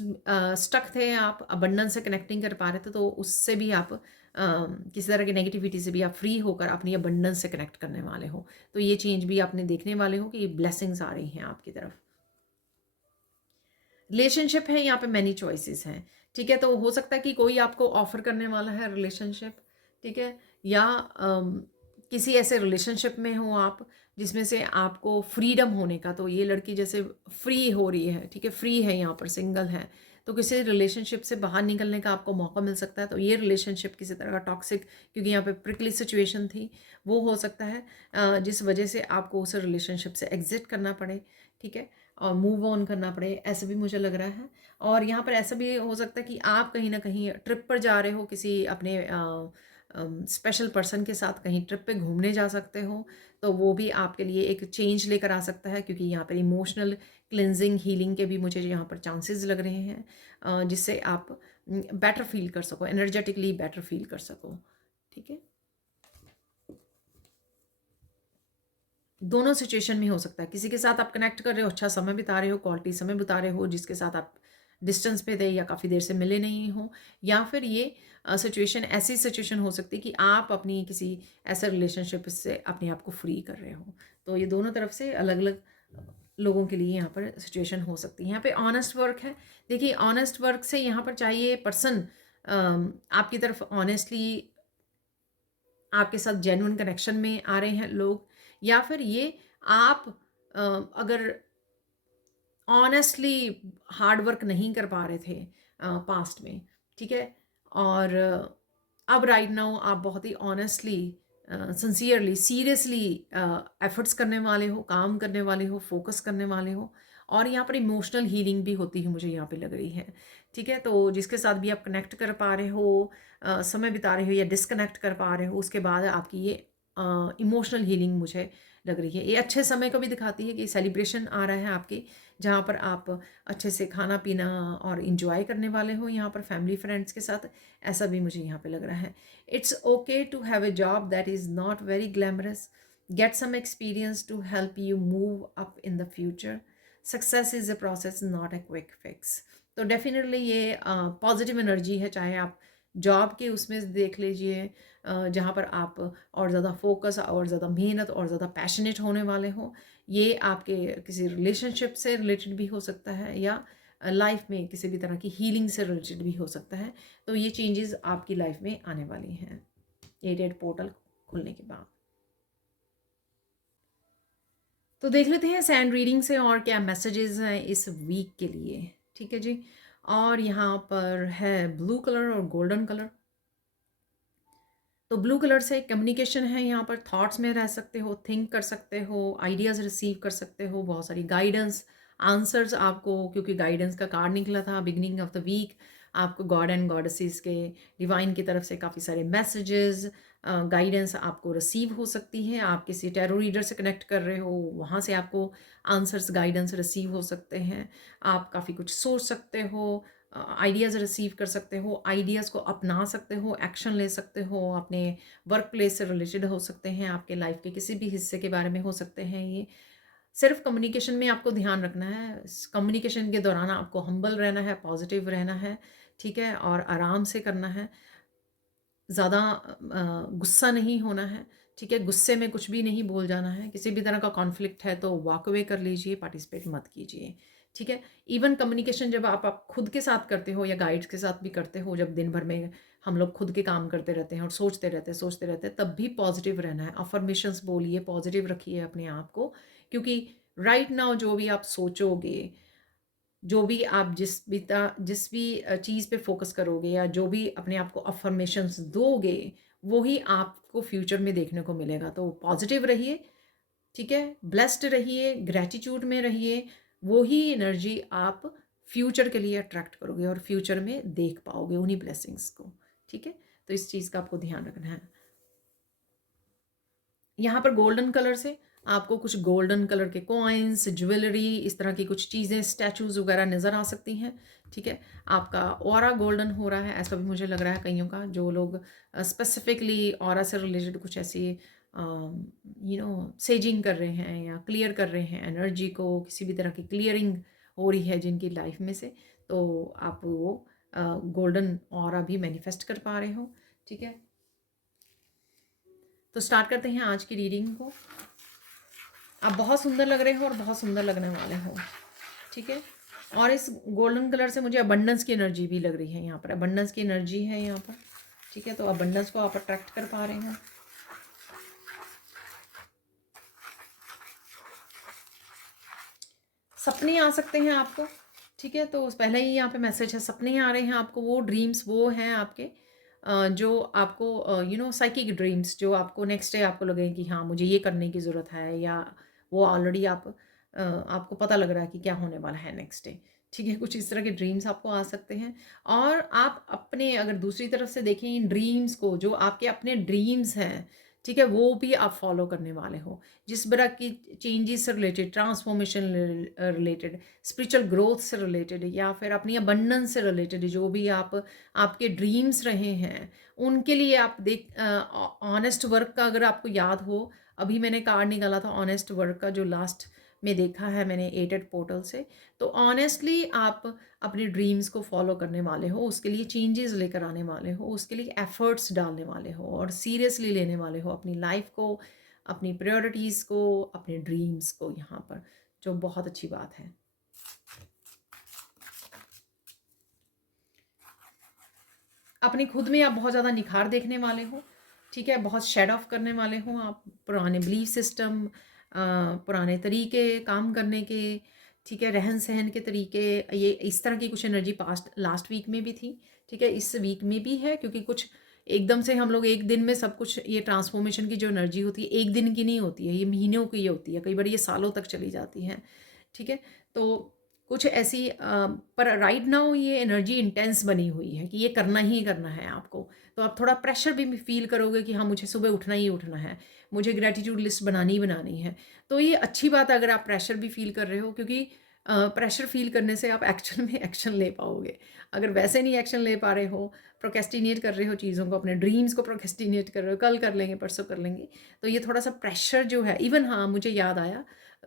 स्टक थे आप, अबंडेंस से कनेक्टिंग कर पा रहे थे, तो उससे भी आप किसी तरह की नेगेटिविटी से भी आप फ्री होकर अपनी अबंडेंस से कनेक्ट करने वाले हो। तो ये चेंज भी आपने देखने वाले हो कि ब्लेसिंग्स आ रही हैं आपकी तरफ। रिलेशनशिप है, यहाँ पे मैनी चॉइसेस हैं, ठीक है। तो हो सकता है कि कोई आपको ऑफर करने वाला है रिलेशनशिप, ठीक है, या किसी ऐसे रिलेशनशिप में हो आप जिसमें से आपको फ्रीडम होने का, तो ये लड़की जैसे फ्री हो रही है, ठीक है, फ्री है, यहाँ पर सिंगल है, तो किसी रिलेशनशिप से बाहर निकलने का आपको मौका मिल सकता है। तो ये रिलेशनशिप किसी तरह का टॉक्सिक, क्योंकि यहाँ पे प्रिकली सिचुएशन थी, वो हो सकता है जिस वजह से आपको उस रिलेशनशिप से एग्जिट करना पड़े, ठीक है, और मूव ऑन करना पड़े, ऐसा भी मुझे लग रहा है। और यहाँ पर ऐसा भी हो सकता है कि आप कहीं ना कहीं ट्रिप पर जा रहे हो, किसी अपने स्पेशल पर्सन के साथ कहीं ट्रिप पे घूमने जा सकते हो, तो वो भी आपके लिए एक चेंज लेकर आ सकता है, क्योंकि यहाँ पर इमोशनल क्लिनजिंग, हीलिंग के भी मुझे यहाँ पर चांसेस लग रहे हैं, जिससे आप बेटर फील कर सको, एनर्जेटिकली बेटर फील कर सको, ठीक है। दोनों सिचुएशन में हो सकता है, किसी के साथ आप कनेक्ट कर रहे हो, अच्छा समय बिता रहे हो, क्वालिटी समय बिता रहे हो, जिसके साथ आप डिस्टेंस पे थे या काफ़ी देर से मिले नहीं हो, या फिर ये सिचुएशन ऐसी सिचुएशन हो सकती है कि आप अपनी किसी ऐसे रिलेशनशिप से अपने आप को फ्री कर रहे हो। तो ये दोनों तरफ से अलग अलग लोगों के लिए यहाँ पर सिचुएशन हो सकती है। यहाँ पे ऑनेस्ट वर्क है। देखिए ऑनेस्ट वर्क से यहाँ पर चाहिए पर्सन आपकी तरफ ऑनेस्टली आपके साथ जेन्युइन कनेक्शन में आ रहे हैं लोग, या फिर ये आप अगर ऑनेस्टली हार्ड वर्क नहीं कर पा रहे थे पास्ट में, ठीक है, और अब राइट नाउ आप बहुत ही ऑनेस्टली, सिंसियरली, सीरियसली एफर्ट्स करने वाले हो, काम करने वाले हो, फोकस करने वाले हो। और यहाँ पर इमोशनल हीलिंग भी होती है मुझे यहाँ पे लग रही है, ठीक है। तो जिसके साथ भी आप कनेक्ट कर पा रहे हो, समय बिता रहे हो, या डिस्कनेक्ट कर पा रहे हो, उसके बाद आपकी ये इमोशनल हीलिंग मुझे लग रही है। ये अच्छे समय को भी दिखाती है कि सेलिब्रेशन आ रहा है आपके, जहाँ पर आप अच्छे से खाना पीना और इंजॉय करने वाले हो यहाँ पर फैमिली फ्रेंड्स के साथ, ऐसा भी मुझे यहाँ पे लग रहा है। It's okay to have a job that is not very glamorous, get some experience to help you move up in the future, success is a process not a quick fix. तो डेफिनेटली ये positive energy है, चाहे आप job के उसमें देख लीजिए जहाँ पर आप और ज़्यादा फोकस और ज़्यादा मेहनत और ज़्यादा पैशनेट होने वाले हो, ये आपके किसी रिलेशनशिप से रिलेटेड भी हो सकता है, या लाइफ में किसी भी तरह की हीलिंग से रिलेटेड भी हो सकता है। तो ये चेंजेस आपकी लाइफ में आने वाली हैं 8 पोर्टल खुलने के बाद। तो देख लेते हैं सैंड रीडिंग से और क्या मैसेजेस हैं इस वीक के लिए। ठीक है जी। और यहाँ पर है ब्लू कलर और गोल्डन कलर। तो ब्लू कलर से कम्युनिकेशन है, यहाँ पर थॉट्स में रह सकते हो, थिंक कर सकते हो, आइडियाज़ रिसीव कर सकते हो, बहुत सारी गाइडेंस आंसर्स आपको, क्योंकि गाइडेंस का कार्ड निकला था बिगिनिंग ऑफ द वीक, आपको गॉड एंड गॉडेसेस के डिवाइन की तरफ से काफ़ी सारे मैसेजेस गाइडेंस आपको रिसीव हो सकती है। आप किसी टैरो रीडर से कनेक्ट कर रहे हो, वहाँ से आपको आंसर्स गाइडेंस रिसीव हो सकते हैं। आप काफ़ी कुछ सोच सकते हो, आइडियाज़ रिसीव कर सकते हो, आइडियाज़ को अपना सकते हो, एक्शन ले सकते हो, अपने वर्क प्लेस से रिलेटेड हो सकते हैं, आपके लाइफ के किसी भी हिस्से के बारे में हो सकते हैं ये। सिर्फ कम्युनिकेशन में आपको ध्यान रखना है, कम्युनिकेशन के दौरान आपको हम्बल रहना है, पॉजिटिव रहना है, ठीक है, और आराम से करना है, ज़्यादा गुस्सा नहीं होना है, ठीक है, गुस्से में कुछ भी नहीं बोल जाना है, किसी भी तरह का कॉन्फ्लिक्ट है तो वॉक अवे कर लीजिए, पार्टिसिपेट मत कीजिए, ठीक है। इवन कम्युनिकेशन जब आप खुद के साथ करते हो या गाइड्स के साथ भी करते हो, जब दिन भर में हम लोग खुद के काम करते रहते हैं और सोचते रहते हैं, तब भी पॉजिटिव रहना है, अफर्मेशंस बोलिए, पॉजिटिव रखिए अपने आप को, क्योंकि राइट नाउ जो भी आप सोचोगे, जो भी आप जिस भी चीज़ पे फोकस करोगे या जो भी अपने आप को अफर्मेशंस दोगे, वो ही आपको फ्यूचर में देखने को मिलेगा। तो पॉजिटिव रहिए, ठीक है, ब्लेस्ड रहिए, ग्रैटिट्यूड में रहिए, वो ही एनर्जी आप फ्यूचर के लिए अट्रैक्ट करोगे और फ्यूचर में देख पाओगे उन्हीं ब्लेसिंग्स को, ठीक है। तो इस चीज़ का आपको ध्यान रखना है। यहाँ पर गोल्डन कलर से आपको कुछ गोल्डन कलर के कॉइन्स, ज्वेलरी, इस तरह की कुछ चीज़ें, स्टैचूज़ वगैरह नज़र आ सकती हैं, ठीक है। आपका ऑरा गोल्डन हो रहा है, ऐसा भी मुझे लग रहा है कईयों का, जो लोग स्पेसिफिकली ऑरा से रिलेटेड कुछ ऐसी सेजिंग कर रहे हैं या क्लियर कर रहे हैं एनर्जी को, किसी भी तरह की क्लियरिंग हो रही है जिनकी लाइफ में से, तो आप वो गोल्डन ऑरा भी मैनिफेस्ट कर पा रहे हो, ठीक है। तो स्टार्ट करते हैं आज की रीडिंग को। आप बहुत सुंदर लग रहे हो और बहुत सुंदर लगने वाले हो, ठीक है। और इस गोल्डन कलर से मुझे अबंडेंस की एनर्जी भी लग रही है, यहाँ पर अबंडेंस की एनर्जी है यहाँ पर, ठीक है। तो अबंडेंस को आप अट्रैक्ट कर पा रहे हो। सपने आ सकते हैं आपको, ठीक है। तो पहले ही यहाँ पे मैसेज है, सपने आ रहे हैं आपको, वो ड्रीम्स वो हैं आपके जो आपको साइकिक ड्रीम्स, जो आपको नेक्स्ट डे आपको लगे कि हाँ मुझे ये करने की ज़रूरत है, या वो ऑलरेडी आपको पता लग रहा है कि क्या होने वाला है नेक्स्ट डे, ठीक है। कुछ इस तरह के ड्रीम्स आपको आ सकते हैं। और आप अपने अगर दूसरी तरफ से देखें इन ड्रीम्स को, जो आपके अपने ड्रीम्स हैं, ठीक है, वो भी आप फॉलो करने वाले हो। जिस तरह की चेंजेस से related, transformation related, spiritual growth से रिलेटेड, या फिर अपनी अबंडेंस से रिलेटेड, जो भी आपके ड्रीम्स रहे हैं, उनके लिए आप ऑनेस्ट वर्क का अगर आपको याद हो, अभी मैंने कार्ड निकाला था ऑनेस्ट वर्क का, जो लास्ट में देखा है मैंने एटेड पोर्टल से। तो ऑनेस्टली आप अपने ड्रीम्स को फॉलो करने वाले हो, उसके लिए चेंजेस लेकर आने वाले हो, उसके लिए एफर्ट्स डालने वाले हो और सीरियसली लेने वाले हो अपनी लाइफ को, अपनी प्रायोरिटीज़ को, अपने ड्रीम्स को यहाँ पर, जो बहुत अच्छी बात है। अपने खुद में आप बहुत ज़्यादा निखार देखने वाले हो, ठीक है, बहुत शेड ऑफ करने वाले हो आप पुराने बिलीफ सिस्टम, पुराने तरीके काम करने के, ठीक है, रहन सहन के तरीके, ये इस तरह की कुछ एनर्जी पास्ट लास्ट वीक में भी थी, ठीक है, इस वीक में भी है, क्योंकि कुछ एकदम से हम लोग एक दिन में सब कुछ, ये ट्रांसफॉर्मेशन की जो एनर्जी होती है एक दिन की नहीं होती है, ये महीनों की होती है, कई बार ये सालों तक चली जाती है, ठीक है। तो कुछ ऐसी पर राइट नाउ ये एनर्जी इंटेंस बनी हुई है कि ये करना ही करना है आपको। तो आप थोड़ा प्रेशर भी फील करोगे कि हाँ मुझे सुबह उठना ही उठना है, मुझे ग्रेटिट्यूड लिस्ट बनानी ही बनानी है। तो ये अच्छी बात है अगर आप प्रेशर भी फील कर रहे हो, क्योंकि प्रेशर फील करने से आप एक्चुअल में एक्शन ले पाओगे। अगर वैसे नहीं एक्शन ले पा रहे हो, प्रोकेस्टिनेट कर रहे हो चीज़ों को, अपने ड्रीम्स को प्रोकेस्टिनेट कर रहे हो, कल कर लेंगे परसों कर लेंगे, तो ये थोड़ा सा प्रेशर जो है, इवन हाँ मुझे याद आया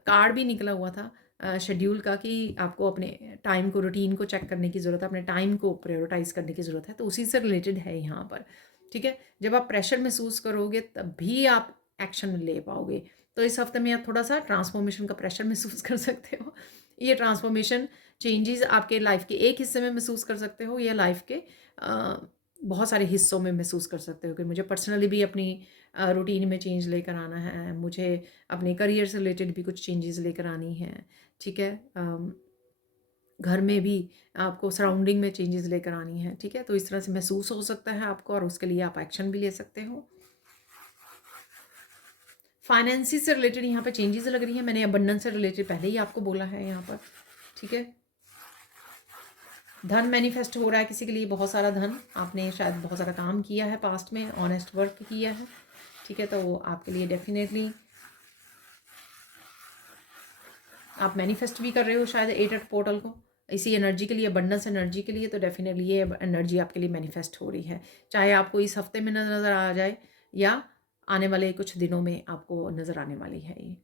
कार्ड भी निकला हुआ था शेड्यूल का, कि आपको अपने टाइम को, रूटीन को चेक करने की ज़रूरत है, अपने टाइम को प्रायोरिटाइज़ करने की ज़रूरत है, तो उसी से रिलेटेड है यहाँ पर, ठीक है। जब आप प्रेशर महसूस करोगे तभी आप एक्शन ले पाओगे। तो इस हफ्ते में आप थोड़ा सा ट्रांसफॉर्मेशन का प्रेशर महसूस कर सकते हो। ये ट्रांसफॉर्मेशन चेंजेस आपके लाइफ के एक हिस्से में महसूस कर सकते हो, या लाइफ के बहुत सारे हिस्सों में महसूस कर सकते हो कि मुझे पर्सनली भी अपनी रूटीन में चेंज लेकर आना है, मुझे अपने करियर से रिलेटेड भी कुछ चेंजेस लेकर आनी है, ठीक है। घर में भी आपको सराउंडिंग में चेंजेस लेकर आनी है, ठीक है। तो इस तरह से महसूस हो सकता है आपको, और उसके लिए आप एक्शन भी ले सकते हो। फाइनेंसिस से रिलेटेड यहाँ पे चेंजेस लग रही हैं, मैंने अबंडेंस से रिलेटेड पहले ही आपको बोला है यहाँ पर, ठीक है। धन मैनिफेस्ट हो रहा है किसी के लिए, बहुत सारा धन, आपने शायद बहुत सारा काम किया है पास्ट में, ऑनेस्ट वर्क किया है, ठीक है। तो वो आपके लिए डेफिनेटली आप मैनिफेस्ट भी कर रहे हो शायद 8 पोर्टल को, इसी एनर्जी के लिए, अबंडेंस एनर्जी के लिए। तो डेफिनेटली ये एनर्जी आपके लिए मैनिफेस्ट हो रही है, चाहे आपको इस हफ्ते में नज़र आ जाए या आने वाले कुछ दिनों में आपको नज़र आने वाली है ये।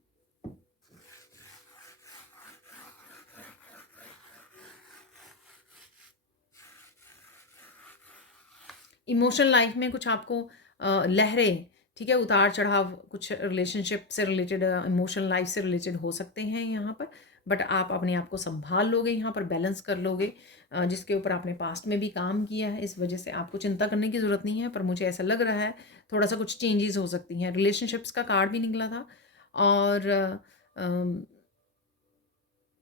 इमोशनल लाइफ में कुछ आपको लहरें, ठीक है, उतार चढ़ाव कुछ रिलेशनशिप से रिलेटेड, इमोशनल लाइफ से रिलेटेड हो सकते हैं यहाँ पर, बट आप अपने आप को संभाल लोगे, यहाँ पर बैलेंस कर लोगे, जिसके ऊपर आपने पास्ट में भी काम किया है, इस वजह से आपको चिंता करने की ज़रूरत नहीं है। पर मुझे ऐसा लग रहा है थोड़ा सा कुछ चेंजेस हो सकती हैं। रिलेशनशिप्स का कार्ड भी निकला था, और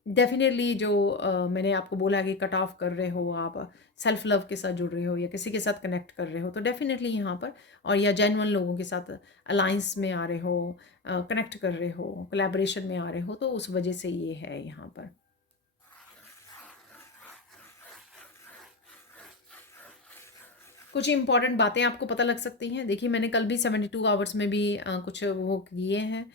डेफ़िनेटली जो मैंने आपको बोला कि कट ऑफ कर रहे हो आप, सेल्फ लव के साथ जुड़ रहे हो या किसी के साथ कनेक्ट कर रहे हो, तो डेफ़िनेटली यहाँ पर, और या जेन्युइन लोगों के साथ अलायंस में आ रहे हो, कनेक्ट कर रहे हो, कोलैबोरेशन में आ रहे हो, तो उस वजह से ये है यहाँ पर। कुछ इंपॉर्टेंट बातें आपको पता लग सकती हैं। देखिए, मैंने कल भी 72 आवर्स में भी कुछ वो किए हैं,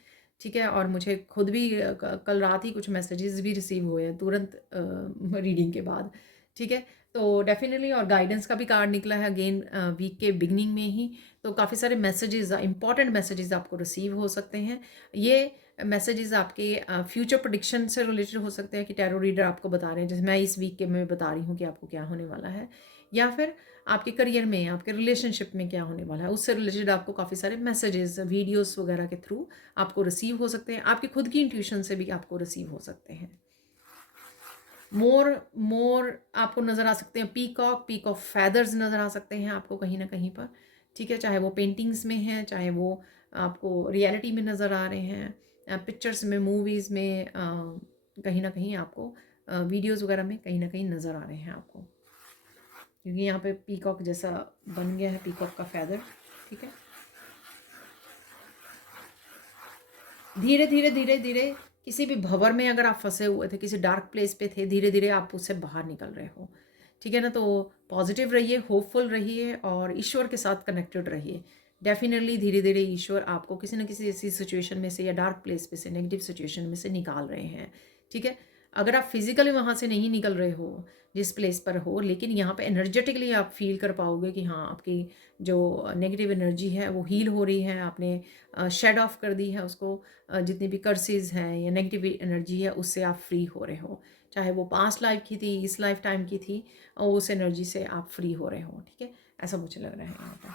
ठीक है। और मुझे खुद भी कल रात ही कुछ मैसेजेस भी रिसीव हुए हैं तुरंत रीडिंग के बाद, ठीक है। तो डेफिनेटली, और गाइडेंस का भी कार्ड निकला है अगेन वीक के बिगनिंग में ही। तो काफ़ी सारे मैसेजेस, इंपॉर्टेंट मैसेजेस आपको रिसीव हो सकते हैं। ये मैसेजेस आपके फ्यूचर प्रेडिक्शन से रिलेटेड हो सकते हैं, कि टैरो रीडर आपको बता रहे हैं, जैसे मैं इस वीक के में बता रही हूँ कि आपको क्या होने वाला है, या फिर आपके करियर में, आपके रिलेशनशिप में क्या होने वाला है, उससे रिलेटेड आपको काफ़ी सारे मैसेजेस, वीडियोस वगैरह के थ्रू आपको रिसीव हो सकते हैं। आपकी खुद की इंट्यूशन से भी आपको रिसीव हो सकते हैं। मोर मोर आपको नज़र आ सकते हैं, पीक ऑफ फैदर्स नज़र आ सकते हैं आपको कहीं ना कहीं पर, ठीक है। चाहे वो पेंटिंग्स में हैं, चाहे वो आपको रियलिटी में नज़र आ रहे हैं, पिक्चर्स में, मूवीज़ में, कहीं ना कहीं आपको वीडियोज़ वगैरह में कहीं ना कहीं नज़र आ रहे हैं आपको, क्योंकि यहाँ पे पीकॉक जैसा बन गया है, पीकॉक का फैदर, ठीक है। धीरे धीरे धीरे धीरे किसी भी भंवर में अगर आप फंसे हुए थे, किसी डार्क प्लेस पे थे, धीरे धीरे आप उससे बाहर निकल रहे हो, ठीक है ना। तो पॉजिटिव रहिए, होपफुल रहिए, और ईश्वर के साथ कनेक्टेड रहिए। डेफिनेटली धीरे धीरे ईश्वर आपको किसी न किसी ऐसी सिचुएशन में से, या डार्क प्लेस पे से, नेगेटिव सिचुएशन में से निकाल रहे हैं, ठीक है। अगर आप फिजिकली वहाँ से नहीं निकल रहे हो, जिस प्लेस पर हो, लेकिन यहाँ पे एनर्जेटिकली आप फील कर पाओगे कि हाँ, आपकी जो नेगेटिव एनर्जी है वो हील हो रही है, आपने शेड ऑफ कर दी है उसको, जितनी भी कर्सेस हैं या नेगेटिव एनर्जी है, उससे आप फ्री हो रहे हो, चाहे वो पास्ट लाइफ की थी, इस लाइफ टाइम की थी, और उस एनर्जी से आप फ्री हो रहे हो, ठीक है। ऐसा मुझे लग रहा है यहाँ पर।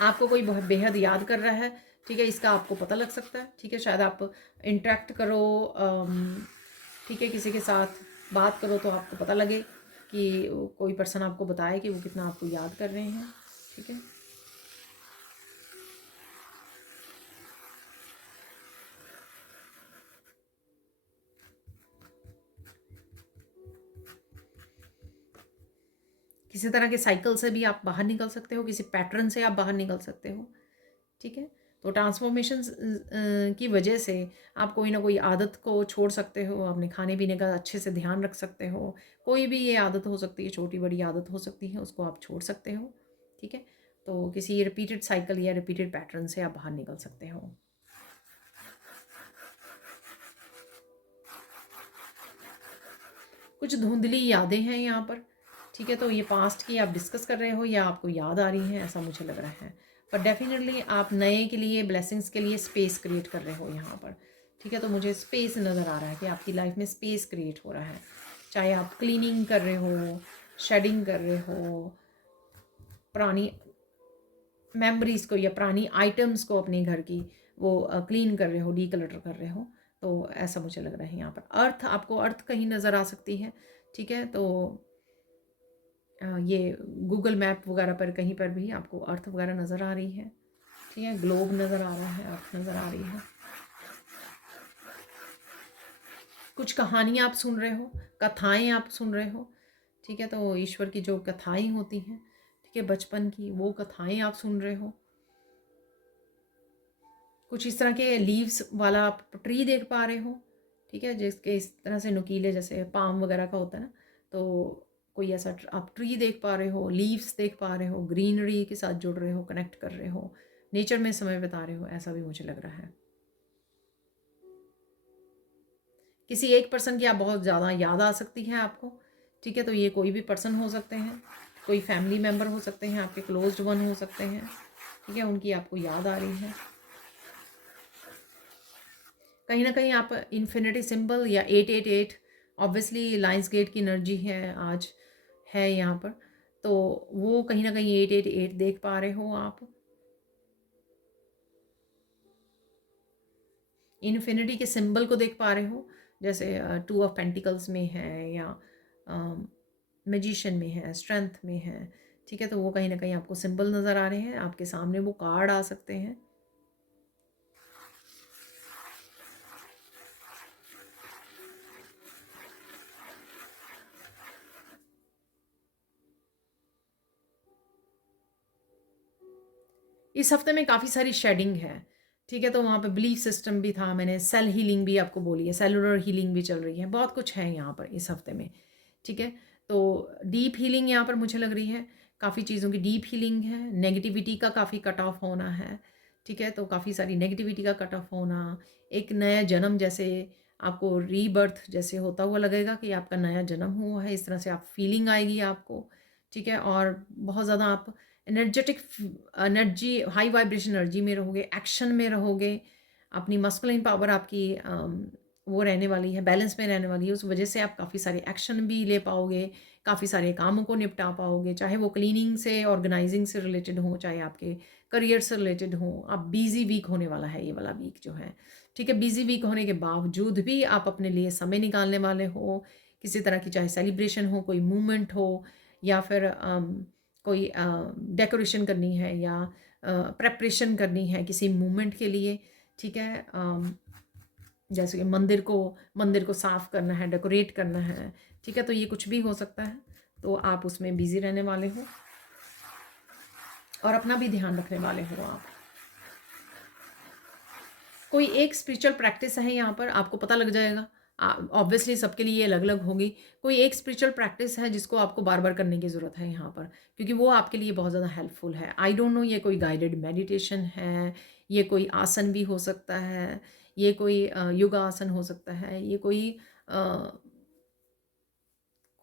आपको कोई बहुत बेहद याद कर रहा है, ठीक है, इसका आपको पता लग सकता है, ठीक है। शायद आप इंटरेक्ट करो, ठीक है, किसी के साथ बात करो तो आपको पता लगे कि कोई पर्सन आपको बताए कि वो कितना आपको याद कर रहे हैं, ठीक है। किसी तरह के साइकिल से भी आप बाहर निकल सकते हो, किसी पैटर्न से आप बाहर निकल सकते हो, ठीक है। तो ट्रांसफॉर्मेशन की वजह से आप कोई ना कोई आदत को छोड़ सकते हो, अपने खाने पीने का अच्छे से ध्यान रख सकते हो। कोई भी ये आदत हो सकती है, छोटी बड़ी आदत हो सकती है, उसको आप छोड़ सकते हो, ठीक है। तो किसी रिपीटेड साइकिल या रिपीटेड पैटर्न से आप बाहर निकल सकते हो। कुछ धुंधली यादें हैं यहाँ पर, ठीक है। तो ये पास्ट की आप डिस्कस कर रहे हो या आपको याद आ रही हैं, ऐसा मुझे लग रहा है। पर डेफिनेटली आप नए के लिए, ब्लेसिंग्स के लिए स्पेस क्रिएट कर रहे हो यहाँ पर, ठीक है। तो मुझे स्पेस नज़र आ रहा है कि आपकी लाइफ में स्पेस क्रिएट हो रहा है, चाहे आप क्लीनिंग कर रहे हो, शेडिंग कर रहे हो, पुरानी मेमोरीज को या पुरानी आइटम्स को अपने घर की वो क्लीन कर रहे हो, डीक्लटर कर रहे हो। तो ऐसा मुझे लग रहा है यहाँ पर। अर्थ, आपको अर्थ कहीं नज़र आ सकती है, ठीक है। तो ये गूगल मैप वगैरह पर कहीं पर भी आपको अर्थ वगैरह नज़र आ रही है, ठीक है, ग्लोब नज़र आ रहा है, अर्थ नज़र आ रही है। कुछ कहानियाँ आप सुन रहे हो, कथाएं आप सुन रहे हो, ठीक है, तो ईश्वर की जो कथाएं होती हैं, ठीक है, बचपन की वो कथाएं आप सुन रहे हो। कुछ इस तरह के लीव्स वाला आप ट्री देख पा रहे हो, ठीक है, जिसके इस तरह से नुकीले जैसे पाम वगैरह का होता है ना, तो कोई ऐसा आप ट्री देख पा रहे हो, लीव्स देख पा रहे हो, ग्रीनरी के साथ जुड़ रहे हो, कनेक्ट कर रहे हो, नेचर में समय बिता रहे हो, ऐसा भी मुझे लग रहा है। किसी एक पर्सन की आप बहुत ज़्यादा याद आ सकती है आपको, ठीक है, तो ये कोई भी पर्सन हो सकते हैं, कोई फैमिली मेम्बर हो सकते हैं, आपके क्लोज्ड वन हो सकते हैं, ठीक है, उनकी आपको याद आ रही है। कहीं ना कहीं आप इन्फिनिटी सिंबल या 888, ऑब्वियसली लाइंस गेट की एनर्जी है आज, है यहाँ पर, तो वो कहीं ना कहीं 888 देख पा रहे हो आप। इन्फिनिटी के सिंबल को देख पा रहे हो, जैसे 2 ऑफ पेंटिकल्स में है, या मैजिशियन में है, स्ट्रेंथ में है, ठीक है, तो वो कहीं ना कहीं आपको सिंबल नज़र आ रहे हैं, आपके सामने वो कार्ड आ सकते हैं। इस हफ्ते में काफ़ी सारी शेडिंग है, ठीक है, तो वहाँ पे बिलीफ सिस्टम भी था, मैंने सेल हीलिंग भी आपको बोली है, सेलुलर हीलिंग भी चल रही है, बहुत कुछ है यहाँ पर इस हफ्ते में, ठीक है, तो डीप हीलिंग यहाँ पर मुझे लग रही है, काफ़ी चीज़ों की डीप हीलिंग है, नेगेटिविटी का काफ़ी कट ऑफ होना है, ठीक है, तो काफ़ी सारी नेगेटिविटी का कट ऑफ होना, एक नया जन्म जैसे आपको रीबर्थ जैसे होता हुआ लगेगा कि आपका नया जन्म हुआ है, इस तरह से आप फीलिंग आएगी आपको, ठीक है, और बहुत ज़्यादा आप energetic energy, high vibration energy में रहोगे, एक्शन में रहोगे, अपनी मस्कुलिन पावर आपकी वो रहने वाली है, बैलेंस में रहने वाली है, उस वजह से आप काफ़ी सारे एक्शन भी ले पाओगे, काफ़ी सारे कामों को निपटा पाओगे, चाहे वो क्लीनिंग से, ऑर्गेनाइजिंग से रिलेटेड हो, चाहे आपके करियर से रिलेटेड हो। आप बिजी वीक होने वाला है ये वाला वीक जो है, ठीक है, बिजी वीक होने के बावजूद भी आप अपने लिए समय निकालने वाले हो, किसी तरह की चाहे सेलिब्रेशन हो, कोई मूवमेंट हो, या फिर कोई डेकोरेशन करनी है, या प्रेपरेशन करनी है किसी मूवमेंट के लिए, ठीक है, जैसे कि मंदिर को साफ़ करना है, डेकोरेट करना है, ठीक है, तो ये कुछ भी हो सकता है, तो आप उसमें बिज़ी रहने वाले हो और अपना भी ध्यान रखने वाले हो आप। कोई एक स्पिरिचुअल प्रैक्टिस है यहाँ पर, आपको पता लग जाएगा, ऑब्वियसली सबके लिए अलग अलग होगी, कोई एक स्पिरिचुअल प्रैक्टिस है जिसको आपको बार बार करने की ज़रूरत है यहाँ पर, क्योंकि वो आपके लिए बहुत ज़्यादा हेल्पफुल है। आई डोंट नो, ये कोई गाइडेड मेडिटेशन है, ये कोई आसन भी हो सकता है, ये कोई योगा आसन हो सकता है, ये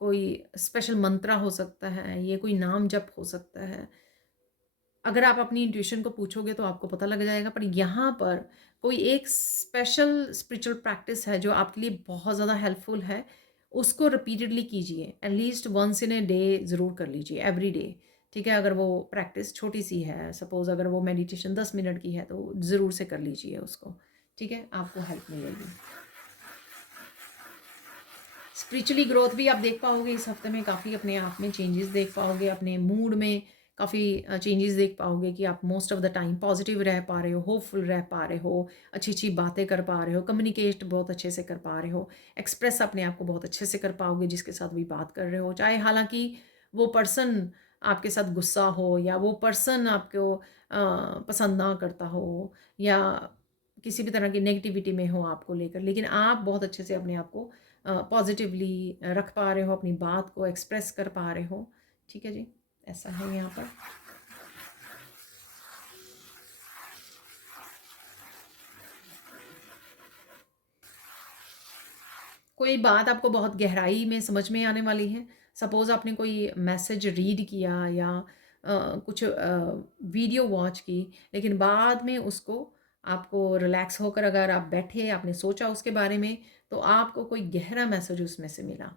कोई स्पेशल मंत्रा हो सकता है, ये कोई नाम जप हो सकता है। अगर आप अपनी इंट्यूशन को पूछोगे तो आपको पता लग जाएगा, पर यहाँ पर कोई एक स्पेशल स्पिरिचुअल प्रैक्टिस है जो आपके लिए बहुत ज़्यादा हेल्पफुल है, उसको रिपीटेडली कीजिए, at least once in a day ज़रूर कर लीजिए, एवरी डे, ठीक है, अगर वो प्रैक्टिस छोटी सी है, सपोज़ अगर वो मेडिटेशन 10 मिनट की है तो ज़रूर से कर लीजिए उसको, ठीक है, आपको हेल्प मिलेगी। स्पिरिचुअली ग्रोथ भी आप देख पाओगे इस हफ्ते में, काफ़ी अपने आप में चेंजेस देख पाओगे, अपने मूड में काफ़ी चेंजेस देख पाओगे कि आप most of the time positive रह पा रहे हो, होपफुल रह पा रहे हो, अच्छी अच्छी बातें कर पा रहे हो, कम्युनिकेट बहुत अच्छे से कर पा रहे हो, एक्सप्रेस अपने आप को बहुत अच्छे से कर पाओगे जिसके साथ भी बात कर रहे हो, चाहे हालांकि वो पर्सन आपके साथ गुस्सा हो, या वो पर्सन आपको पसंद ना करता हो, या किसी भी तरह की नेगेटिविटी में हो आपको लेकर, लेकिन आप बहुत अच्छे से अपने आप को पॉजिटिवली रख पा रहे हो, अपनी बात को एक्सप्रेस कर पा रहे हो, ठीक है जी, ऐसा है यहाँ पर। कोई बात आपको बहुत गहराई में समझ में आने वाली है, सपोज़ आपने कोई मैसेज रीड किया, या कुछ वीडियो वॉच की, लेकिन बाद में उसको आपको रिलैक्स होकर अगर आप बैठे, आपने सोचा उसके बारे में, तो आपको कोई गहरा मैसेज उसमें से मिला,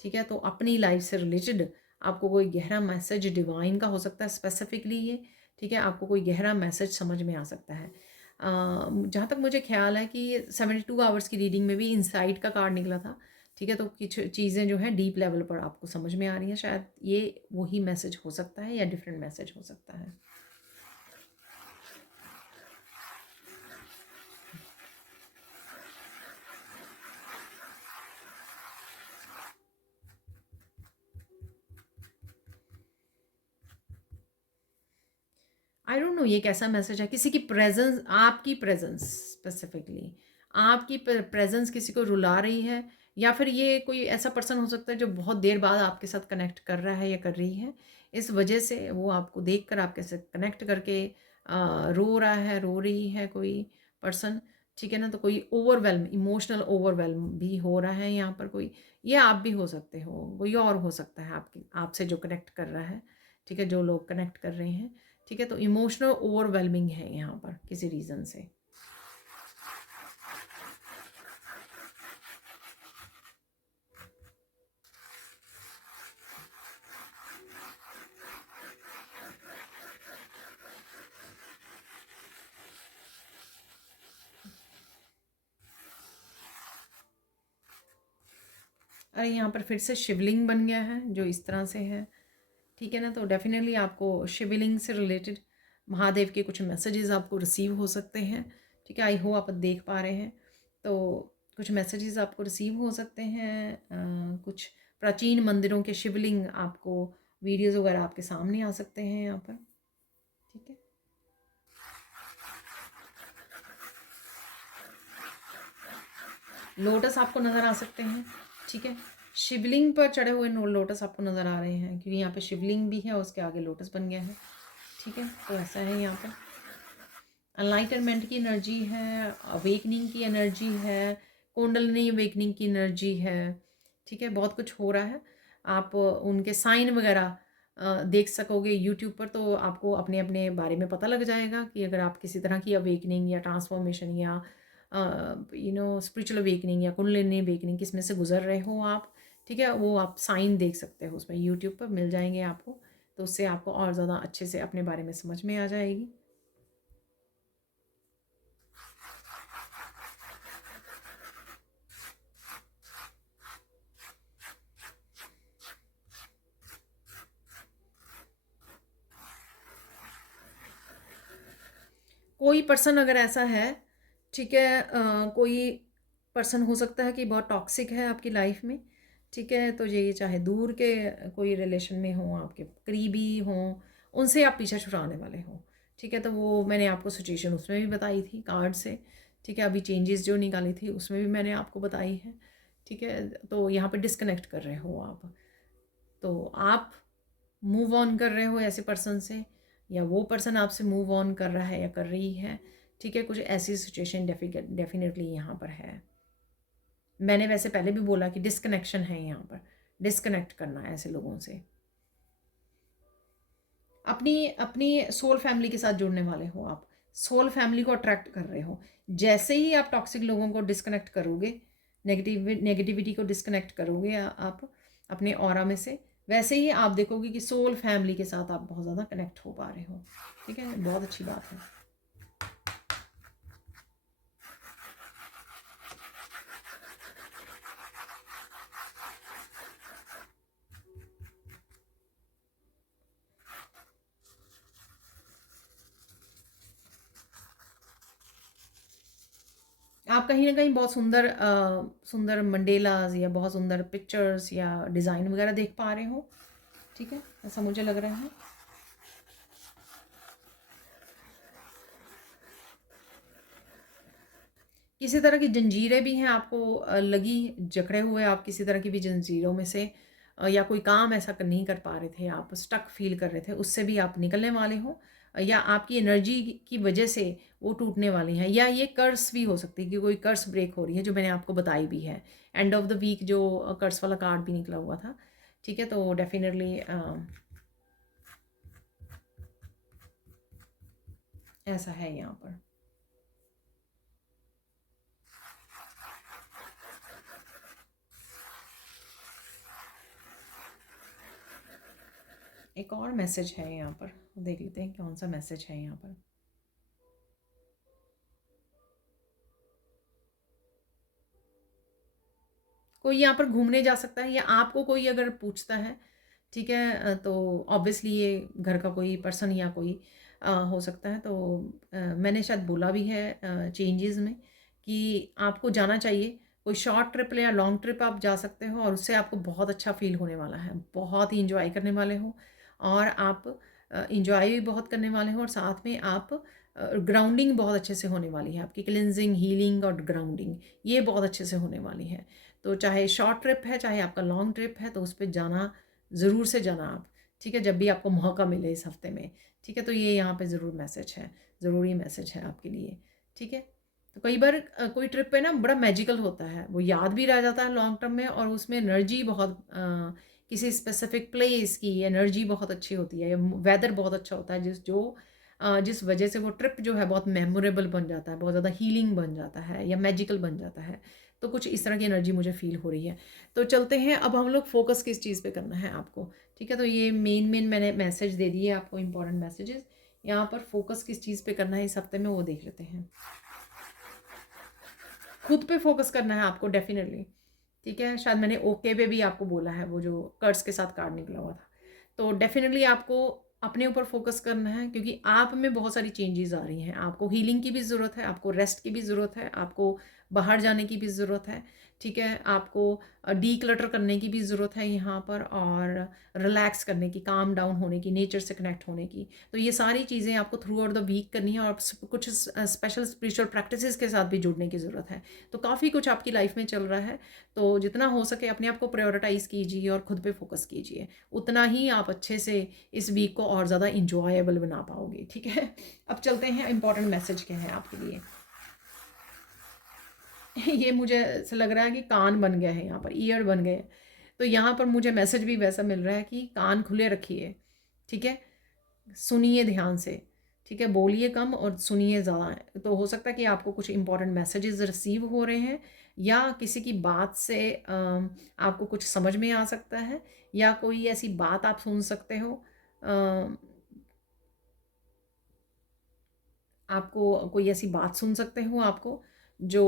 ठीक है, तो अपनी लाइफ से रिलेटेड आपको कोई गहरा मैसेज डिवाइन का हो सकता है स्पेसिफिकली ये, ठीक है, आपको कोई गहरा मैसेज समझ में आ सकता है। जहाँ तक मुझे ख्याल है कि 72 आवर्स की रीडिंग में भी इनसाइट का कार्ड निकला था, ठीक है, तो कुछ चीज़ें जो हैं डीप लेवल पर आपको समझ में आ रही हैं, शायद ये वही मैसेज हो सकता है या डिफरेंट मैसेज हो सकता है। आई डोंट नो ये कैसा मैसेज है, किसी की प्रेजेंस, आपकी प्रेजेंस स्पेसिफिकली, आपकी प्रेजेंस किसी को रुला रही है, या फिर ये कोई ऐसा पर्सन हो सकता है जो बहुत देर बाद आपके साथ कनेक्ट कर रहा है या कर रही है, इस वजह से वो आपको देखकर आपके साथ कनेक्ट करके रो रहा है, रो रही है कोई पर्सन। ठीक है ना, तो कोई ओवरवेल्म, इमोशनल ओवरवेल्म भी हो रहा है यहाँ पर कोई, ये आप भी हो सकते हो, कोई और हो सकता है आपकी, आपसे जो कनेक्ट कर रहा है। ठीक है, जो लोग कनेक्ट कर रहे हैं। ठीक है, तो इमोशनल ओवरवेलमिंग है यहाँ पर किसी रीज़न से। अरे यहाँ पर फिर से शिवलिंग बन गया है जो इस तरह से है। ठीक है ना, तो डेफिनेटली आपको शिवलिंग से रिलेटेड महादेव के कुछ मैसेजेस आपको रिसीव हो सकते हैं। ठीक है, आई होप आप देख पा रहे हैं। तो कुछ मैसेजेस आपको रिसीव हो सकते हैं, कुछ प्राचीन मंदिरों के शिवलिंग आपको वीडियोज़ वगैरह आपके सामने आ सकते हैं यहाँ पर। ठीक है, लोटस आपको नज़र आ सकते हैं। ठीक है, शिवलिंग पर चढ़े हुए लोटस आपको नज़र आ रहे हैं, क्योंकि यहाँ पे शिवलिंग भी है और उसके आगे लोटस बन गया है। ठीक है, तो ऐसा है यहाँ पर एनलाइटनमेंट की एनर्जी है, अवेकनिंग की एनर्जी है, कुंडलिनी अवेकनिंग की एनर्जी है। ठीक है, बहुत कुछ हो रहा है। आप उनके साइन वगैरह देख सकोगे यूट्यूब पर, तो आपको अपने अपने बारे में पता लग जाएगा कि अगर आप किसी तरह की अवेकनिंग या ट्रांसफॉर्मेशन या स्पिरिचुअल अवेकनिंग या कुंडलिनी अवेकनिंग किस में से गुजर रहे हो आप। ठीक है, वो आप साइन देख सकते हो, उसमें यूट्यूब पर मिल जाएंगे आपको, तो उससे आपको और ज़्यादा अच्छे से अपने बारे में समझ में आ जाएगी। कोई पर्सन अगर ऐसा है, ठीक है, कोई पर्सन हो सकता है कि बहुत टॉक्सिक है आपकी लाइफ में। ठीक है, तो ये चाहे दूर के कोई रिलेशन में हो, आपके करीबी हों, उनसे आप पीछा छुड़ाने वाले हो। ठीक है, तो वो मैंने आपको सिचुएशन उसमें भी बताई थी कार्ड से। ठीक है, अभी चेंजेस जो निकाली थी उसमें भी मैंने आपको बताई है। ठीक है, तो यहाँ पे डिस्कनेक्ट कर रहे हो आप, तो आप मूव ऑन कर रहे हो ऐसे पर्सन से, या वो पर्सन आपसे मूव ऑन कर रहा है या कर रही है। ठीक है, कुछ ऐसी सिचुएशन डेफिनेटली यहाँ पर है। मैंने वैसे पहले भी बोला कि डिस्कनेक्शन है यहाँ पर, डिस्कनेक्ट करना है ऐसे लोगों से। अपनी अपनी सोल फैमिली के साथ जुड़ने वाले हो आप, सोल फैमिली को अट्रैक्ट कर रहे हो। जैसे ही आप टॉक्सिक लोगों को डिस्कनेक्ट करोगे, नेगेटिविटी को डिस्कनेक्ट करोगे आप अपने ऑरा में से, वैसे ही आप देखोगे कि सोल फैमिली के साथ आप बहुत ज़्यादा कनेक्ट हो पा रहे हो। ठीक है, बहुत अच्छी बात है। आप कहीं ना कहीं बहुत सुंदर सुंदर मंडेलाज या बहुत सुंदर पिक्चर्स या डिज़ाइन वगैरह देख पा रहे हो। ठीक है, ऐसा मुझे लग रहा है। किसी तरह की जंजीरें भी हैं आपको लगी, जकड़े हुए आप किसी तरह की भी जंजीरों में से, या कोई काम ऐसा नहीं कर पा रहे थे, आप स्टक फील कर रहे थे, उससे भी आप निकलने वाले हो, या आपकी एनर्जी की वजह से वो टूटने वाली हैं, या ये कर्स भी हो सकती है कि कोई कर्स ब्रेक हो रही है, जो मैंने आपको बताई भी है। एंड ऑफ द वीक जो कर्स वाला कार्ड भी निकला हुआ था। ठीक है, तो डेफिनेटली ऐसा है यहाँ पर। एक और मैसेज है यहाँ पर, देख लेते हैं कौन सा मैसेज है यहाँ पर। कोई यहाँ पर घूमने जा सकता है, या आपको कोई अगर पूछता है, ठीक है, तो ऑब्वियसली ये घर का कोई पर्सन या कोई हो सकता है। तो मैंने शायद बोला भी है चेंजेस में कि आपको जाना चाहिए, कोई शॉर्ट ट्रिप या लॉन्ग ट्रिप आप जा सकते हो, और उससे आपको बहुत अच्छा फील होने वाला है, बहुत ही इंजॉय करने वाले हो, और आप इंजॉय भी बहुत करने वाले हो, और साथ में आप ग्राउंडिंग बहुत अच्छे से होने वाली है, आपकी क्लिनजिंग, हीलिंग और ग्राउंडिंग ये बहुत अच्छे से होने वाली है। तो चाहे शॉर्ट ट्रिप है, चाहे आपका लॉन्ग ट्रिप है, तो उस पर जाना, ज़रूर से जाना आप, ठीक है, जब भी आपको मौका मिले इस हफ्ते में, ठीक है। तो ये यहाँ पे ज़रूर मैसेज है, ज़रूरी मैसेज है आपके लिए, ठीक है। तो कई बार कोई ट्रिप पे ना बड़ा मैजिकल होता है, वो याद भी रह जाता है लॉन्ग टर्म में, और उसमें एनर्जी बहुत किसी स्पेसिफिक प्लेस की एनर्जी बहुत अच्छी होती है, वेदर बहुत अच्छा होता है, जिस वजह से वो ट्रिप जो है बहुत मेमोरेबल बन जाता है, बहुत ज़्यादा हीलिंग बन जाता है या मैजिकल बन जाता है। तो कुछ इस तरह की एनर्जी मुझे फ़ील हो रही है। तो चलते हैं, अब हम लोग फोकस किस चीज़ पे करना है आपको, ठीक है। तो ये मेन मैंने मैसेज दे दिए आपको, इंपॉर्टेंट मैसेजेस। यहाँ पर फोकस किस चीज़ पे करना है इस हफ्ते में, वो देख लेते हैं। खुद पे फोकस करना है आपको डेफिनेटली, ठीक है। शायद मैंने ओके पे भी आपको बोला है, वो जो कर्स के साथ कार्ड निकला हुआ था। तो डेफिनेटली आपको अपने ऊपर फोकस करना है, क्योंकि आप में बहुत सारी चेंजेस आ रही हैं। आपको हीलिंग की भी ज़रूरत है, आपको रेस्ट की भी ज़रूरत है, आपको बाहर जाने की भी ज़रूरत है, ठीक है। आपको डीक्लटर करने की भी ज़रूरत है यहाँ पर, और रिलैक्स करने की, काम डाउन होने की, नेचर से कनेक्ट होने की। तो ये सारी चीज़ें आपको थ्रू आउट द वीक करनी है, और कुछ स्पेशल स्पिरिचुअल प्रैक्टिसेस के साथ भी जुड़ने की ज़रूरत है। तो काफ़ी कुछ आपकी लाइफ में चल रहा है, तो जितना हो सके अपने आप को प्रायोरिटाइज़ कीजिए और खुद पे फोकस कीजिए, उतना ही आप अच्छे से इस वीक को और ज़्यादा इंजॉयबल बना पाओगे, ठीक है। अब चलते हैं, इंपॉर्टेंट मैसेज क्या है आपके लिए। ये मुझे ऐसा लग रहा है कि कान बन गया है, यहाँ पर ईयर बन गए। तो यहाँ पर मुझे मैसेज भी वैसा मिल रहा है कि कान खुले रखिए, ठीक है, सुनिए ध्यान से, ठीक है, बोलिए कम और सुनिए ज़्यादा। तो हो सकता है कि आपको कुछ इंपॉर्टेंट मैसेजेस रिसीव हो रहे हैं, या किसी की बात से आपको कुछ समझ में आ सकता है, या कोई ऐसी बात आप सुन सकते हो, आपको कोई ऐसी बात सुन सकते हो आपको, जो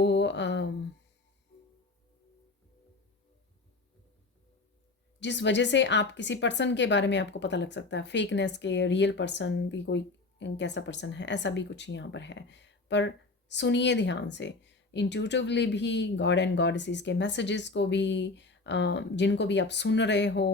जिस वजह से आप किसी पर्सन के बारे में आपको पता लग सकता है, फेकनेस के, रियल पर्सन की, कोई कैसा पर्सन है, ऐसा भी कुछ यहाँ पर है। पर सुनिए ध्यान से, इंट्यूटिवली भी गॉड एंड गॉडेसेस के मैसेजेस को भी, जिनको भी आप सुन रहे हो,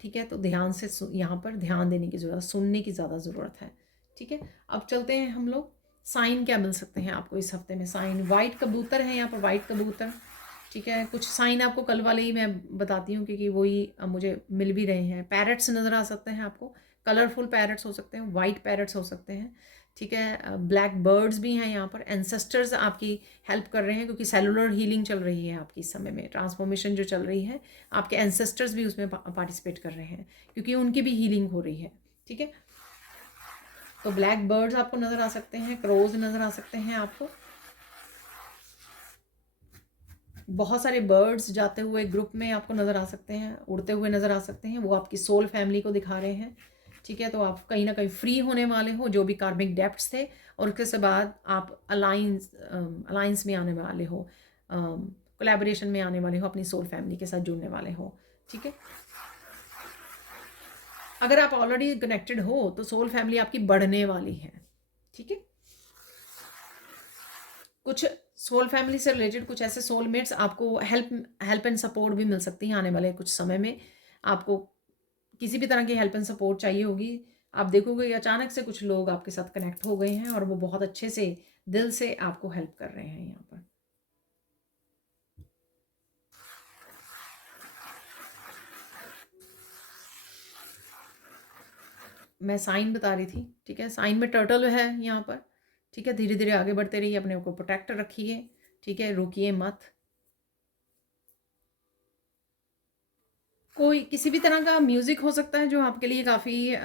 ठीक है। तो ध्यान से यहाँ पर ध्यान देने की ज़रूरत, सुनने की ज़्यादा ज़रूरत है, ठीक है। अब चलते हैं हम लोग, साइन क्या मिल सकते हैं आपको इस हफ्ते में। साइन वाइट कबूतर है यहाँ पर, वाइट कबूतर, ठीक है। कुछ साइन आपको कल वाले ही मैं बताती हूँ, क्योंकि वही मुझे मिल भी रहे हैं। पैरट्स नज़र आ सकते हैं आपको, कलरफुल पैरट्स हो सकते हैं, वाइट पैरट्स हो सकते हैं, ठीक है। ब्लैक बर्ड्स भी हैं यहाँ पर। एंसेस्टर्स आपकी हेल्प कर रहे हैं, क्योंकि सेलुलर हीलिंग चल रही है आपकी इस समय में, ट्रांसफॉर्मेशन जो चल रही है, आपके एंसेस्टर्स भी उसमें पार्टिसिपेट कर रहे हैं, क्योंकि उनकी भी हीलिंग हो रही है, ठीक है। तो ब्लैक बर्ड्स आपको नज़र आ सकते हैं, क्रोज नज़र आ सकते हैं आपको, बहुत सारे बर्ड्स जाते हुए ग्रुप में आपको नज़र आ सकते हैं, उड़ते हुए नज़र आ सकते हैं, वो आपकी सोल फैमिली को दिखा रहे हैं, ठीक है। तो आप कहीं ना कहीं फ्री होने वाले हो जो भी कार्मिक डेप्ट्स थे, और उसके बाद आप अलाइंस में आने वाले हो, कोलैबोरेशन में आने वाले हो, अपनी सोल फैमिली के साथ जुड़ने वाले हो, ठीक है। अगर आप ऑलरेडी कनेक्टेड हो तो सोल फैमिली आपकी बढ़ने वाली है, ठीक है। कुछ सोल फैमिली से रिलेटेड कुछ ऐसे सोलमेट्स आपको हेल्प एंड सपोर्ट भी मिल सकती हैं आने वाले कुछ समय में। आपको किसी भी तरह की हेल्प एंड सपोर्ट चाहिए होगी, आप देखोगे कि अचानक से कुछ लोग आपके साथ कनेक्ट हो गए हैं, और वो बहुत अच्छे से दिल से आपको हेल्प कर रहे हैं यहाँ पर। मैं साइन बता रही थी, ठीक है। साइन में टर्टल है यहाँ पर, ठीक है। धीरे धीरे आगे बढ़ते रहिए, अपने को प्रोटेक्ट रखिए, ठीक है, रुकिए मत। कोई किसी भी तरह का म्यूज़िक हो सकता है जो आपके लिए काफ़ी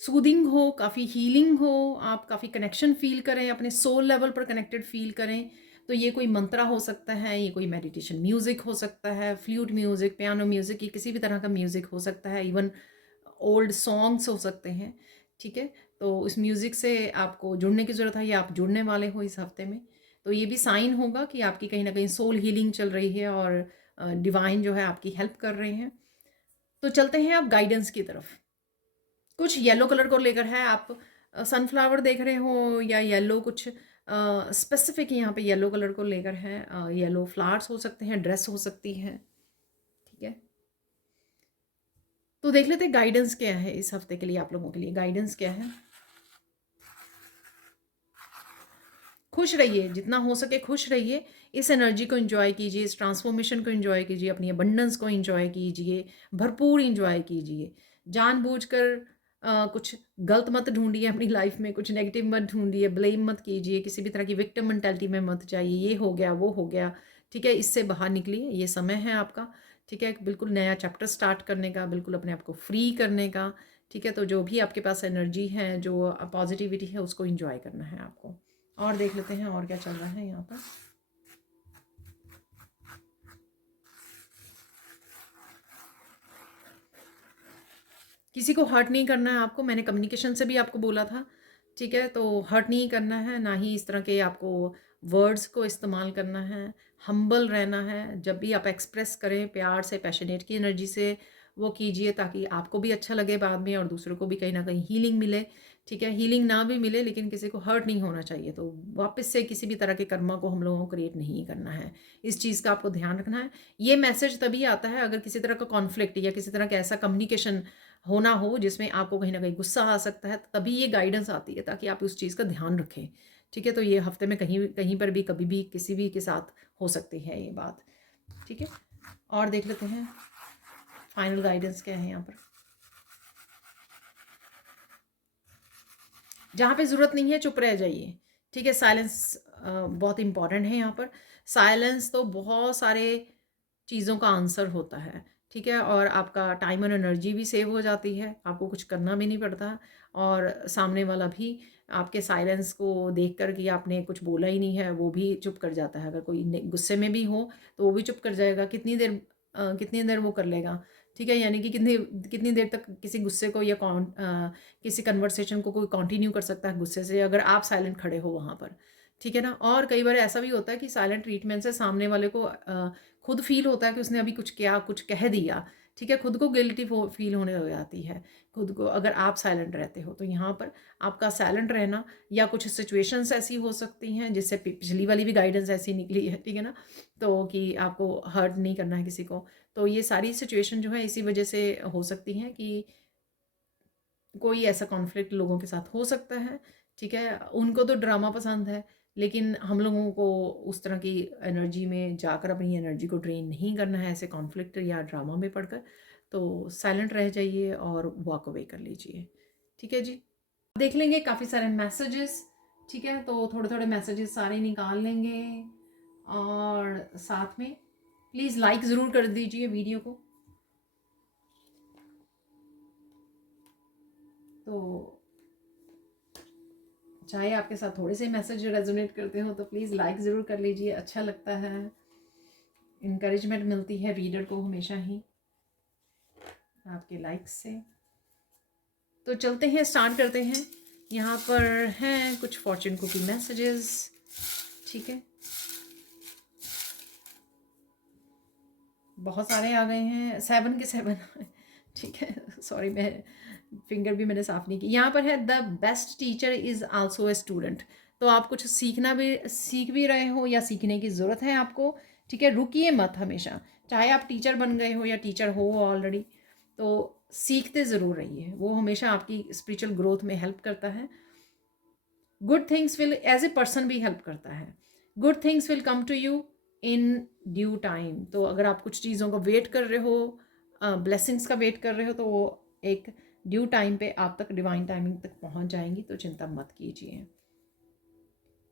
सूदिंग हो, काफ़ी हीलिंग हो, आप काफ़ी कनेक्शन फील करें, अपने सोल लेवल पर कनेक्टेड फील करें। तो ये कोई मंत्रा हो सकता है, ये कोई मेडिटेशन म्यूज़िक हो सकता है, फ्लूट म्यूज़िक, पियानो म्यूज़िक, ये किसी भी तरह का म्यूज़िक हो सकता है, इवन ओल्ड सॉन्ग्स हो सकते हैं, ठीक है। तो इस म्यूज़िक से आपको जुड़ने की ज़रूरत है, या आप जुड़ने वाले हो इस हफ्ते में। तो ये भी साइन होगा कि आपकी कहीं ना कहीं सोल हीलिंग चल रही है और डिवाइन जो है आपकी हेल्प कर रहे हैं। तो चलते हैं आप गाइडेंस की तरफ। कुछ येलो कलर को लेकर है, आप सनफ्लावर देख रहे हो या येलो कुछ स्पेसिफिक यहाँ पे येलो कलर को लेकर है। येलो फ्लावर्स हो सकते हैं, ड्रेस हो सकती है, ठीक है। तो देख लेते हैं गाइडेंस क्या है इस हफ्ते के लिए, आप लोगों के लिए गाइडेंस क्या है। खुश रहिए, जितना हो सके खुश रहिए, इस एनर्जी को एंजॉय कीजिए, इस ट्रांसफॉर्मेशन को एंजॉय कीजिए, अपनी अबंडेंस को एंजॉय कीजिए, भरपूर एंजॉय कीजिए। जानबूझकर कुछ गलत मत ढूंढिए अपनी लाइफ में, कुछ नेगेटिव मत ढूंढिए, ब्लेम मत कीजिए, किसी भी तरह की विक्टिम मेंटालिटी में मत जाइए, ये हो गया वो हो गया, ठीक है। इससे बाहर निकलिए, ये समय है आपका, ठीक है, बिल्कुल नया चैप्टर स्टार्ट करने का, बिल्कुल अपने आप को फ्री करने का, ठीक है। तो जो भी आपके पास एनर्जी है, जो पॉजिटिविटी है, उसको इंजॉय करना है आपको। और देख लेते हैं और क्या चल रहा है यहाँ पर। किसी को हर्ट नहीं करना है आपको, मैंने कम्युनिकेशन से भी आपको बोला था, ठीक है। तो हर्ट नहीं करना है, ना ही इस तरह के आपको वर्ड्स को इस्तेमाल करना है। हम्बल रहना है, जब भी आप एक्सप्रेस करें प्यार से, पैशनेट की एनर्जी से वो कीजिए, ताकि आपको भी अच्छा लगे बाद में और दूसरों को भी कहीं ना कहीं हीलिंग मिले, ठीक है। हीलिंग ना भी मिले लेकिन किसी को हर्ट नहीं होना चाहिए। तो वापस से किसी भी तरह के कर्मा को हम लोगों को क्रिएट नहीं करना है, इस चीज़ का आपको ध्यान रखना है। ये मैसेज तभी आता है अगर किसी तरह का कॉन्फ्लिक्ट या किसी तरह का ऐसा कम्युनिकेशन होना हो जिसमें आपको कहीं ना कहीं गुस्सा आ सकता है, तभी ये गाइडेंस आती है, ताकि आप उस चीज़ का ध्यान रखें, ठीक है। तो ये हफ्ते में कहीं कहीं पर भी कभी भी किसी भी के साथ हो सकती है ये बात, ठीक है। और देख लेते हैं फाइनल गाइडेंस क्या है यहाँ पर। जहाँ पे ज़रूरत नहीं है चुप रह जाइए, ठीक है। साइलेंस बहुत इंपॉर्टेंट है यहाँ पर। साइलेंस तो बहुत सारे चीज़ों का आंसर होता है, ठीक है। और आपका टाइम और एनर्जी भी सेव हो जाती है, आपको कुछ करना भी नहीं पड़ता। और सामने वाला भी आपके साइलेंस को देख कर कि आपने कुछ बोला ही नहीं है, वो भी चुप कर जाता है। अगर कोई गुस्से में भी हो तो वो भी चुप कर जाएगा। कितनी देर वो कर लेगा, ठीक है। यानी कि कितनी कितनी देर तक किसी गुस्से को या किसी कन्वर्सेशन को कोई कंटिन्यू कर सकता है गुस्से से, अगर आप साइलेंट खड़े हो वहाँ पर, ठीक है ना। और कई बार ऐसा भी होता है कि साइलेंट ट्रीटमेंट से सामने वाले को खुद फील होता है कि उसने अभी कुछ किया, कुछ कह दिया, ठीक है। खुद को गिल्टी फील होने लग जाती है खुद को, अगर आप साइलेंट रहते हो। तो यहाँ पर आपका साइलेंट रहना, या कुछ सिचुएशंस ऐसी हो सकती हैं जिससे पिछली वाली भी गाइडेंस ऐसी निकली है, ठीक है ना। तो कि आपको हर्ट नहीं करना है किसी को। तो ये सारी सिचुएशन जो है इसी वजह से हो सकती हैं कि कोई ऐसा कॉन्फ्लिक्ट लोगों के साथ हो सकता है, ठीक है। उनको तो ड्रामा पसंद है, लेकिन हम लोगों को उस तरह की एनर्जी में जाकर अपनी एनर्जी को ड्रेन नहीं करना है ऐसे कॉन्फ्लिक्ट या ड्रामा में पढ़कर। तो साइलेंट रह जाइए और वॉक अवे कर लीजिए, ठीक है जी। देख लेंगे काफ़ी सारे मैसेजेस, ठीक है। तो थोड़े थोड़े मैसेजेस सारे निकाल लेंगे, और साथ में प्लीज़ लाइक ज़रूर कर दीजिए वीडियो को। तो चाहे आपके साथ थोड़े से मैसेज रेजोनेट करते हो तो प्लीज़ लाइक ज़रूर कर लीजिए, अच्छा लगता है, इनकरेजमेंट मिलती है रीडर को हमेशा ही आपके लाइक्स से। तो चलते हैं, स्टार्ट करते हैं। यहाँ पर हैं कुछ फॉर्चून कुकी मैसेजेस, ठीक है। बहुत सारे आ गए हैं, 7 के 7 ठीक है। सॉरी, मैं फिंगर भी मैंने साफ नहीं की। यहाँ पर है the best teacher is also a student. तो आप कुछ सीख भी रहे हो या सीखने की ज़रूरत है आपको, ठीक है। रुकिए मत हमेशा, चाहे आप टीचर बन गए हो या टीचर हो ऑलरेडी, तो सीखते ज़रूर रहिए, वो हमेशा आपकी स्पिरिचुअल ग्रोथ में हेल्प करता है। Good things will, as a person भी हेल्प करता है। Good things will come to you in due time. तो अगर आप कुछ चीज़ों का वेट कर रहे हो, ब्लेसिंग्स का वेट कर रहे हो, तो वो एक ड्यू टाइम पे आप तक, डिवाइन टाइमिंग तक पहुंच जाएंगी। तो चिंता मत कीजिए।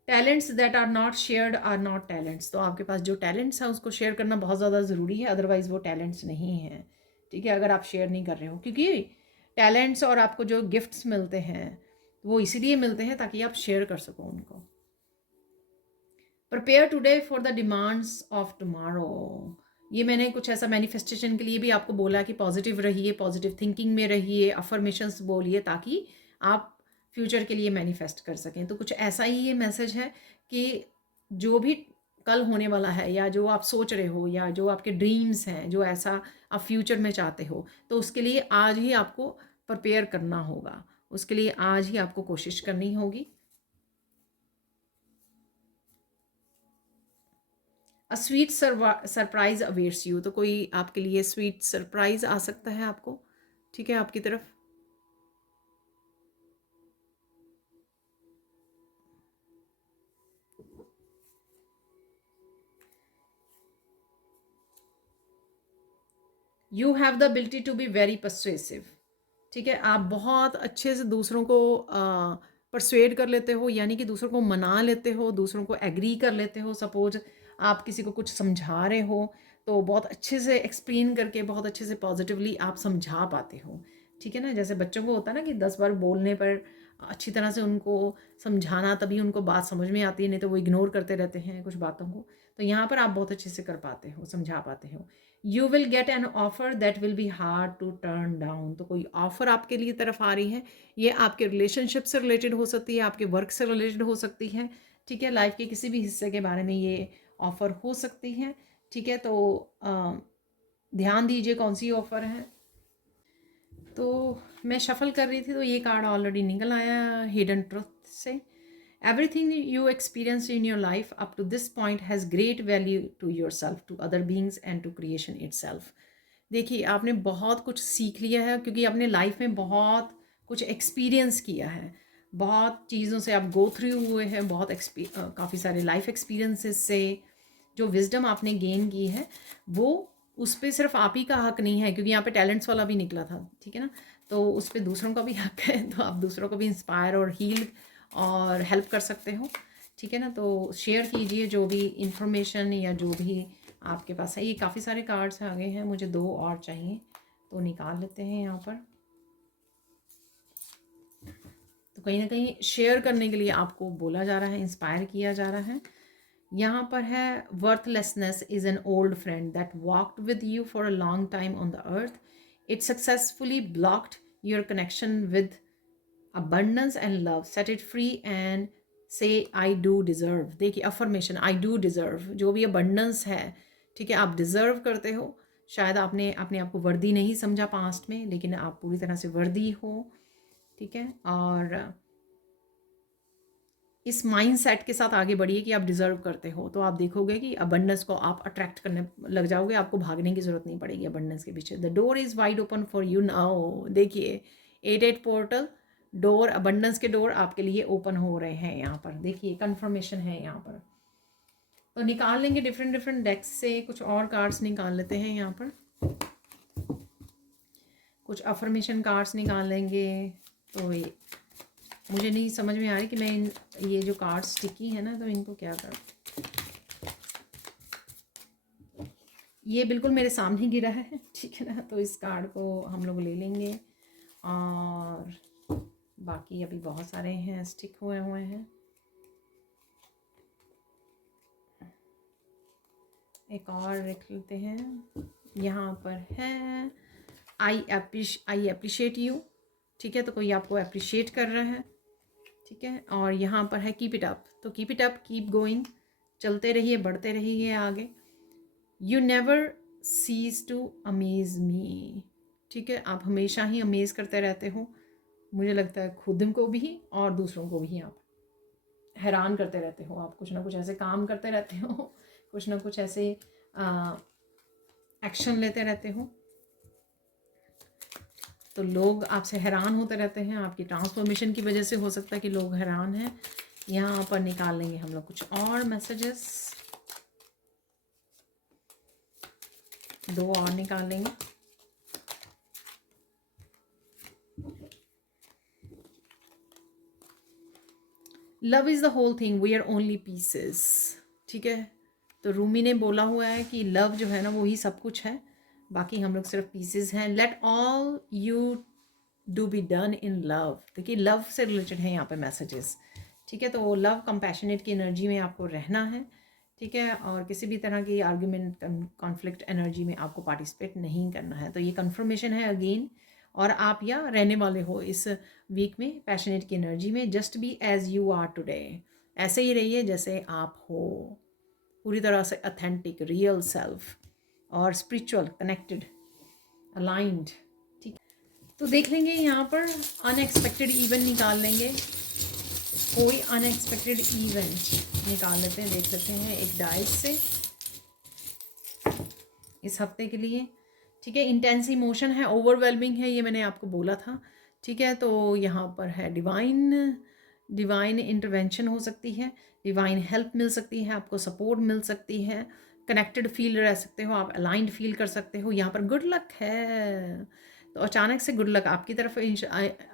Talents that are not shared are not talents. तो आपके पास जो टैलेंट्स हैं उसको शेयर करना बहुत ज़्यादा ज़रूरी है, अदरवाइज़ वो टैलेंट्स नहीं हैं, ठीक है। अगर आप शेयर नहीं कर रहे हो, क्योंकि टैलेंट्स और आपको जो गिफ्ट्स मिलते हैं वो इसीलिए मिलते हैं ताकि आप शेयर कर सको उनको। Prepare today for the demands of tomorrow. ये मैंने कुछ ऐसा मैनिफेस्टेशन के लिए भी आपको बोला कि पॉजिटिव रहिए, पॉजिटिव थिंकिंग में रहिए, अफर्मेशंस बोलिए, ताकि आप फ्यूचर के लिए मैनिफेस्ट कर सकें। तो कुछ ऐसा ही ये मैसेज है कि जो भी कल होने वाला है या जो आप सोच रहे हो या जो आपके ड्रीम्स हैं, जो ऐसा आप फ्यूचर में चाहते हो, तो उसके लिए आज ही आपको प्रिपेयर करना होगा, उसके लिए आज ही आपको कोशिश करनी होगी। A sweet surprise awaits you, तो कोई आपके लिए स्वीट सरप्राइज आ सकता है आपको, ठीक है, आपकी तरफ। You have the ability to be very persuasive, ठीक है, आप बहुत अच्छे से दूसरों को परसुएड कर लेते हो, यानी कि दूसरों को मना लेते हो, दूसरों को एग्री कर लेते हो। सपोज आप किसी को कुछ समझा रहे हो तो बहुत अच्छे से एक्सप्लेन करके बहुत अच्छे से पॉजिटिवली आप समझा पाते हो, ठीक है ना। जैसे बच्चों को होता है ना कि 10 बार बोलने पर अच्छी तरह से उनको समझाना, तभी उनको बात समझ में आती है, नहीं तो वो इग्नोर करते रहते हैं कुछ बातों को। तो यहाँ पर आप बहुत अच्छे से कर पाते हो, समझा पाते हो। You will get an offer that will be hard to turn down, तो कोई ऑफर आपके लिए तरफ आ रही है, ये आपके रिलेशनशिप से रिलेटेड हो सकती है, आपके वर्क से रिलेटेड हो सकती है, ठीक है, लाइफ के किसी भी हिस्से के बारे में ये ऑफर हो सकती है, ठीक है। तो ध्यान दीजिए कौन सी ऑफर है। तो मैं शफल कर रही थी तो ये कार्ड ऑलरेडी निकल आया हिडन ट्रुथ से। Everything you experience in your life up to this point has great value to yourself, to other beings and to creation itself. देखिए आपने बहुत कुछ सीख लिया है, क्योंकि आपने लाइफ में बहुत कुछ एक्सपीरियंस किया है, बहुत चीज़ों से आप गो थ्रू हुए हैं, बहुत काफ़ी सारे लाइफ एक्सपीरियंसेस से जो विजडम आपने गेन की है, वो उस पर सिर्फ आप ही का हक नहीं है, क्योंकि यहाँ पे टैलेंट्स वाला भी निकला था, ठीक है ना। तो उस पर दूसरों का भी हक है, तो आप दूसरों को भी इंस्पायर और हील और हेल्प कर सकते हो, ठीक है ना। तो शेयर कीजिए जो भी इंफॉर्मेशन या जो भी आपके पास है। ये काफ़ी सारे कार्ड्स आ गए हैं, मुझे 2 और चाहिए, तो निकाल लेते हैं यहाँ पर। तो कहीं ना कहीं शेयर करने के लिए आपको बोला जा रहा है, इंस्पायर किया जा रहा है। यहाँ पर है worthlessness is an old friend that walked with you for a long time on the earth, it successfully blocked your connection with abundance and love, set it free and say I do deserve। देखिए affirmation, I do deserve, जो भी abundance है, ठीक है, आप deserve करते हो। शायद आपने अपने आप को वर्दी नहीं समझा पास्ट में, लेकिन आप पूरी तरह से वर्दी हो, ठीक है। और इस माइंड सेट के साथ आगे बढ़िए कि आप डिज़र्व करते हो, तो आप देखोगे कि अबंडेंस को आप अट्रैक्ट करने लग जाओगे, आपको भागने की ज़रूरत नहीं पड़ेगी अबंडेंस के पीछे। The door is wide open for you now. देखिए 8 पोर्टल डोर, अबंडेंस के डोर आपके लिए ओपन हो रहे हैं यहाँ पर, देखिए कंफर्मेशन है यहाँ पर। तो निकाल लेंगे डिफरेंट डिफरेंट डेक्स से, कुछ और कार्ड्स निकाल लेते हैं यहाँ पर, कुछ अफर्मेशन कार्ड्स निकाल लेंगे। तो ये मुझे नहीं समझ में आ रही कि मैं ये जो कार्ड स्टिकी है ना, तो इनको क्या कर, ये बिल्कुल मेरे सामने गिरा है, ठीक है ना। तो इस कार्ड को हम लोग ले लेंगे, और बाकी अभी बहुत सारे हैं स्टिक हुए हुए हैं। एक और रख लेते हैं, यहाँ पर है आई अप्रिशिएट यू, ठीक है, तो कोई आपको अप्रिशिएट कर रहा है, ठीक है। और यहाँ पर है कीप इट अप, तो keep it up, keep going, चलते रहिए, बढ़ते रहिए आगे। You never cease to amaze me, ठीक है, आप हमेशा ही अमेज करते रहते हो, मुझे लगता है खुद को भी और दूसरों को भी आप हैरान करते रहते हो। आप कुछ ना कुछ ऐसे काम करते रहते हो, कुछ ना कुछ ऐसे एक्शन लेते रहते हो, तो लोग आपसे हैरान होते रहते हैं, आपकी ट्रांसफॉर्मेशन की वजह से हो सकता है कि लोग हैरान हैं। यहाँ पर निकाल लेंगे हम लोग कुछ और मैसेजेस, 2 और निकाल लेंगे। Love is the whole thing, we are only pieces, ठीक है। तो रूमी ने बोला हुआ है कि लव जो है ना वो ही सब कुछ है, बाकी हम लोग सिर्फ पीसेस हैं। Let all you do be done in love, देखिए लव से रिलेटेड है यहाँ पे मैसेजेस, ठीक है। तो लव कंपैशनेट की एनर्जी में आपको रहना है, ठीक है, और किसी भी तरह की आर्ग्यूमेंट कॉन्फ्लिक्ट एनर्जी में आपको पार्टिसिपेट नहीं करना है। तो ये कंफर्मेशन है अगेन, और आप या रहने वाले हो इस वीक में पैशनेट की एनर्जी में। Just be as you are today, ऐसे ही रहिए जैसे आप हो, पूरी तरह से ऑथेंटिक, रियल सेल्फ और स्पिरिचुअल, कनेक्टेड, अलाइंड। ठीक, तो देख लेंगे यहाँ पर अनएक्सपेक्टेड इवेंट निकाल लेंगे, कोई अनएक्सपेक्टेड इवेंट निकाल लेते हैं, देख लेते हैं एक डाइस से इस हफ्ते के लिए। ठीक है, इंटेंस इमोशन है, ओवरवेलमिंग है, ये मैंने आपको बोला था। ठीक है, तो यहाँ पर है डिवाइन इंटरवेंशन हो सकती है, डिवाइन हेल्प मिल सकती है, आपको सपोर्ट मिल सकती है, कनेक्टेड फील रह सकते हो आप, अलाइंड फील कर सकते हो। यहाँ पर गुड लक है, तो अचानक से गुड लक आपकी तरफ,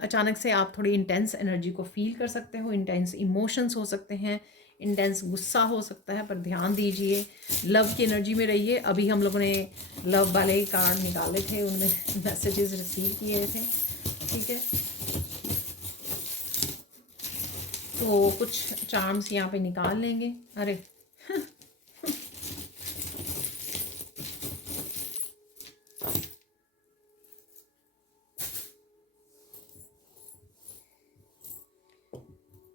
अचानक से आप थोड़ी इंटेंस एनर्जी को फील कर सकते हो, इंटेंस इमोशंस हो सकते हैं, इंटेंस गुस्सा हो सकता है, पर ध्यान दीजिए, लव की एनर्जी में रहिए। अभी हम लोगों ने लव वाले कार्ड निकाले थे, उनमें मैसेजेस रिसीव किए थे। ठीक है, तो कुछ चार्म्स यहाँ पे निकाल लेंगे। अरे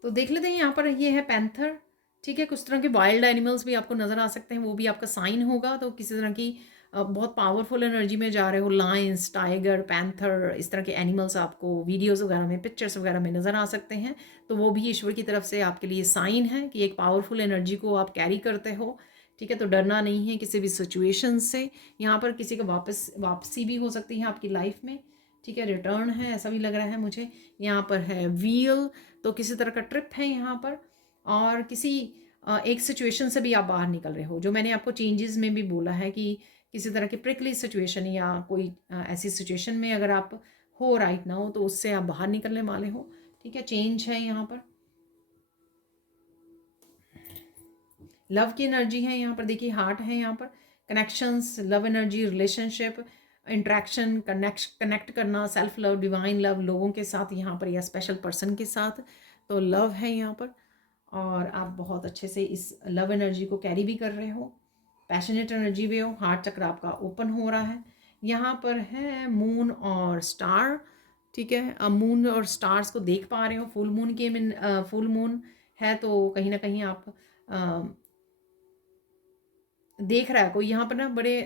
तो देख लेते हैं, यहाँ पर ये है पैंथर। ठीक है, कुछ तरह के वाइल्ड एनिमल्स भी आपको नज़र आ सकते हैं, वो भी आपका साइन होगा। तो किसी तरह की बहुत पावरफुल एनर्जी में जा रहे हो, लायंस, टाइगर, पैंथर, इस तरह के एनिमल्स आपको वीडियोस वगैरह में, पिक्चर्स वगैरह में नज़र आ सकते हैं। तो वो भी ईश्वर की तरफ से आपके लिए साइन है कि एक पावरफुल एनर्जी को आप कैरी करते हो। ठीक है, तो डरना नहीं है किसी भी सिचुएशन से। यहाँ पर किसी का वापसी भी हो सकती है आपकी लाइफ में। ठीक है, रिटर्न है, ऐसा भी लग रहा है मुझे। यहाँ पर है व्हील, तो किसी तरह का ट्रिप है यहाँ पर, और किसी एक सिचुएशन से भी आप बाहर निकल रहे हो, जो मैंने आपको चेंजेस में भी बोला है कि किसी तरह की प्रिकली सिचुएशन या कोई ऐसी सिचुएशन में अगर आप हो राइट नाउ, तो उससे आप बाहर निकलने वाले हो। ठीक है, चेंज है यहाँ पर, लव की एनर्जी है यहाँ पर, देखिए हार्ट है यहाँ पर, connections, love energy, relationship, interaction, connect करना, सेल्फ लव, डिवाइन लव, लोगों के साथ यहाँ पर या स्पेशल पर्सन के साथ। तो लव है यहाँ पर, और आप बहुत अच्छे से इस लव एनर्जी को कैरी भी कर रहे हो, पैशनेट एनर्जी भी हो, हार्ट चक्र आपका ओपन हो रहा है। यहाँ पर है मून और स्टार। ठीक है, अब मून और स्टार्स को देख पा रहे हो, फुल मून के में फुल मून है, तो कहीं ना कहीं आप देख रहा है कोई यहाँ पर ना, बड़े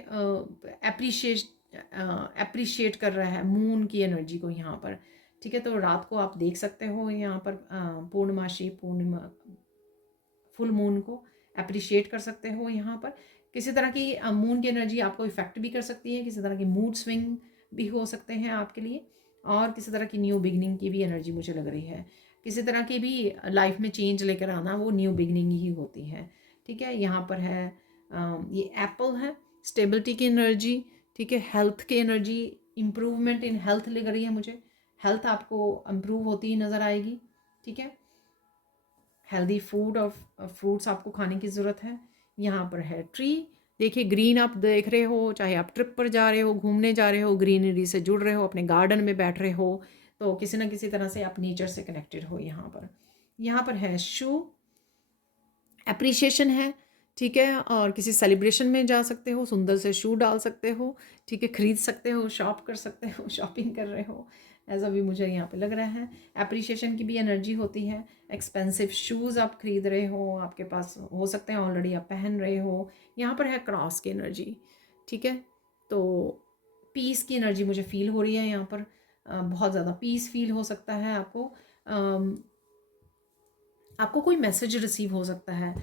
अप्रिशिएट कर रहा है मून की एनर्जी को यहाँ पर। ठीक है, तो रात को आप देख सकते हो यहाँ पर पूर्णमासी, पूर्णिमा, फुल मून को अप्रिशिएट कर सकते हो यहाँ पर। किसी तरह की मून की एनर्जी आपको इफेक्ट भी कर सकती है, किसी तरह की मूड स्विंग भी हो सकते हैं आपके लिए, और किसी तरह की न्यू बिगनिंग की भी एनर्जी मुझे लग रही है। किसी तरह की भी लाइफ में चेंज लेकर आना, वो न्यू बिगनिंग ही होती है। ठीक है, यहाँ पर है ये एप्पल है, स्टेबिलिटी की एनर्जी। ठीक है, हेल्थ की एनर्जी, इम्प्रूवमेंट इन हेल्थ लग रही है मुझे, हेल्थ आपको इम्प्रूव होती ही नज़र आएगी। ठीक है, हेल्दी फूड और फ्रूट्स आपको खाने की ज़रूरत है। यहाँ पर है ट्री, देखिए ग्रीन आप देख रहे हो, चाहे आप ट्रिप पर जा रहे हो, घूमने जा रहे हो, ग्रीनरी से जुड़ रहे हो, अपने गार्डन में बैठ रहे हो, तो किसी ना किसी तरह से आप नेचर से कनेक्टेड हो। यहाँ पर है शू, अप्रिशिएशन है। ठीक है, और किसी सेलिब्रेशन में जा सकते हो, सुंदर से शू डाल सकते हो। ठीक है, खरीद सकते हो, शॉप कर सकते हो, शॉपिंग कर रहे हो, ऐसा भी मुझे यहाँ पे लग रहा है। अप्रिशिएशन की भी एनर्जी होती है, एक्सपेंसिव शूज़ आप खरीद रहे हो, आपके पास हो सकते हैं ऑलरेडी आप पहन रहे हो। यहाँ पर है क्रॉस की एनर्जी। ठीक है, तो पीस की एनर्जी मुझे फील हो रही है यहाँ पर, बहुत ज़्यादा पीस फील हो सकता है आपको। आपको कोई मैसेज रिसीव हो सकता है।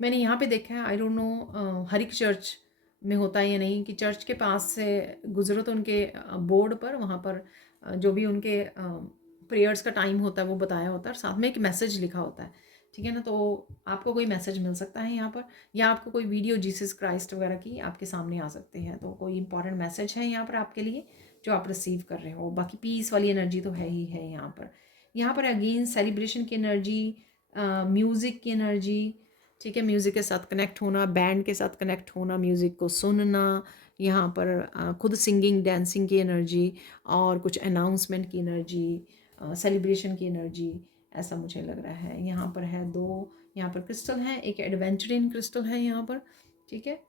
मैंने यहाँ पे देखा है, आई डोंट नो हर एक चर्च में होता है या नहीं, कि चर्च के पास से गुजरो तो उनके बोर्ड पर, वहाँ पर जो भी उनके प्रेयर्स का टाइम होता है वो बताया होता है, और साथ में एक मैसेज लिखा होता है। ठीक है ना, तो आपको कोई मैसेज मिल सकता है यहाँ पर, या आपको कोई वीडियो जीसस क्राइस्ट वगैरह की आपके सामने आ सकते हैं, तो कोई इंपॉर्टेंट मैसेज है यहाँ पर आपके लिए जो आप रिसीव कर रहे हो। बाकी पीस वाली एनर्जी तो है ही है यहाँ पर। यहाँ पर अगेन सेलिब्रेशन की एनर्जी, म्यूज़िक की एनर्जी। ठीक है, म्यूज़िक के साथ कनेक्ट होना, बैंड के साथ कनेक्ट होना, म्यूज़िक को सुनना, यहाँ पर खुद सिंगिंग, डांसिंग की एनर्जी, और कुछ अनाउंसमेंट की एनर्जी, सेलिब्रेशन की एनर्जी, ऐसा मुझे लग रहा है। यहाँ पर है दो, यहाँ पर क्रिस्टल है, एक एडवेंचरिंग क्रिस्टल है यहाँ पर। ठीक है,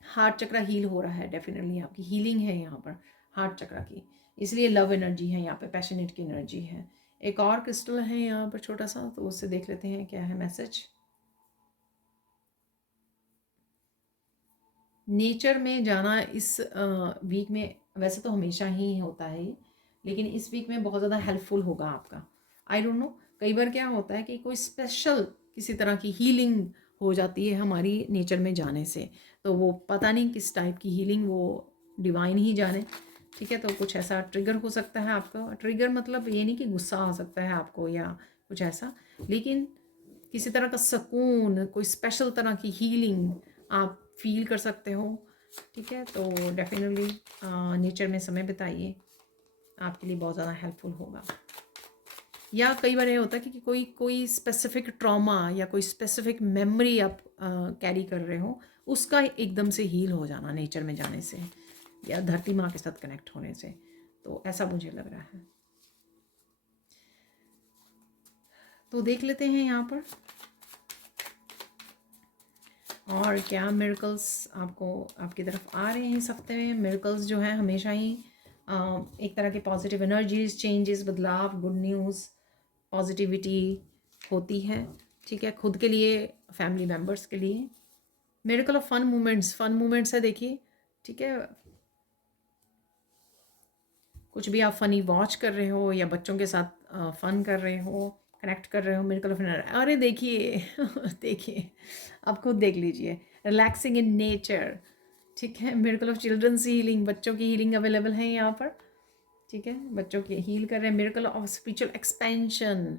हार्ट चक्र हील हो रहा है, डेफिनेटली आपकी हीलिंग है यहाँ पर हार्ट चक्र की, इसलिए लव एनर्जी है यहाँ पे, पैशनेट की एनर्जी है, एक और क्रिस्टल है यहाँ पर छोटा सा, तो उससे देख लेते हैं क्या है मैसेज। नेचर में जाना इस वीक में वैसे तो हमेशा ही होता है ये, लेकिन इस वीक में बहुत ज़्यादा हेल्पफुल होगा आपका। आई डोंट नो, कई बार क्या होता है कि कोई स्पेशल किसी तरह की हीलिंग हो जाती है हमारी नेचर में जाने से, तो वो पता नहीं किस टाइप की हीलिंग, वो डिवाइन ही जाने। ठीक है, तो कुछ ऐसा ट्रिगर हो सकता है आपका। ट्रिगर मतलब ये नहीं कि गुस्सा आ सकता है आपको या कुछ ऐसा, लेकिन किसी तरह का सुकून, कोई स्पेशल तरह की हीलिंग आप फील कर सकते हो। ठीक है, तो डेफिनेटली नेचर में समय बिताइए, आपके लिए बहुत ज़्यादा हेल्पफुल होगा। या कई बार ये होता है कि कोई कोई स्पेसिफिक ट्रॉमा या कोई स्पेसिफिक मेमोरी आप कैरी कर रहे हो, उसका एकदम से हील हो जाना नेचर में जाने से या धरती माँ के साथ कनेक्ट होने से, तो ऐसा मुझे लग रहा है। तो देख लेते हैं यहाँ पर और क्या मिरेकल्स आपको आपकी तरफ आ रहे हैं इस हफ्ते में। मिरेकल्स जो हैं हमेशा ही एक तरह के पॉजिटिव एनर्जीज, चेंजेस, बदलाव, गुड न्यूज़, पॉजिटिविटी होती है। ठीक है, खुद के लिए, फैमिली मेम्बर्स के लिए। मिरेकल ऑफ फन मोमेंट्स है, देखिए। ठीक है, कुछ भी आप फ़नी वॉच कर रहे हो या बच्चों के साथ फ़न कर रहे हो, कनेक्ट कर रहे हो, मिरेकल ऑफ, अरे देखिए देखिए, आप खुद देख लीजिए। रिलैक्सिंग इन नेचर, ठीक है। मिरेकल ऑफ चिल्ड्रंस हीलिंग, बच्चों की हीलिंग अवेलेबल है यहाँ पर। ठीक है, बच्चों की हील कर रहे हैं। Miracle of spiritual expansion,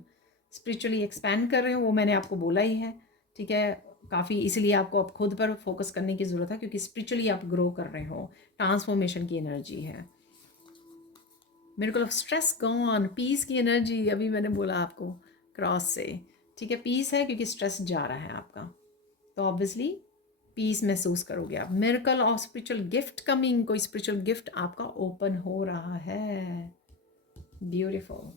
spiritually expand कर रहे हो, वो मैंने आपको बोला ही है। ठीक है, काफ़ी, इसलिए आपको अब खुद पर फोकस करने की ज़रूरत है, क्योंकि स्पिरिचुअली आप ग्रो कर रहे हो, ट्रांसफॉर्मेशन की एनर्जी है। Miracle of stress gone, peace की एनर्जी, अभी मैंने बोला आपको क्रॉस से। ठीक है, पीस है क्योंकि स्ट्रेस जा रहा है आपका, तो ऑब्वियसली पीस महसूस करोगे आप। Miracle of spiritual gift coming, कोई स्पिरिचुअल गिफ्ट आपका ओपन हो रहा है। ब्यूटीफुल।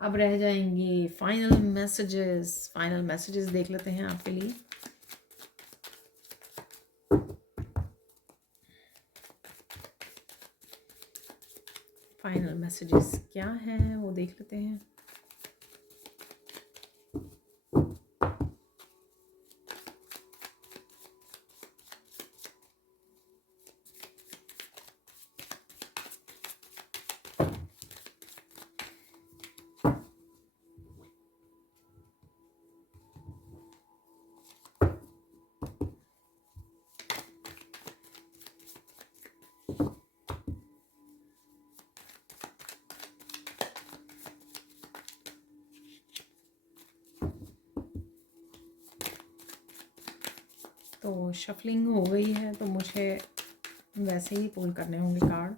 अब रह जाएंगे फाइनल मैसेजेस। फाइनल मैसेजेस देख लेते हैं आपके लिए। फाइनल मैसेजेस क्या हैं वो देख लेते हैं। तो शफलिंग हो गई है, तो मुझे वैसे ही पुल करने होंगे कार्ड,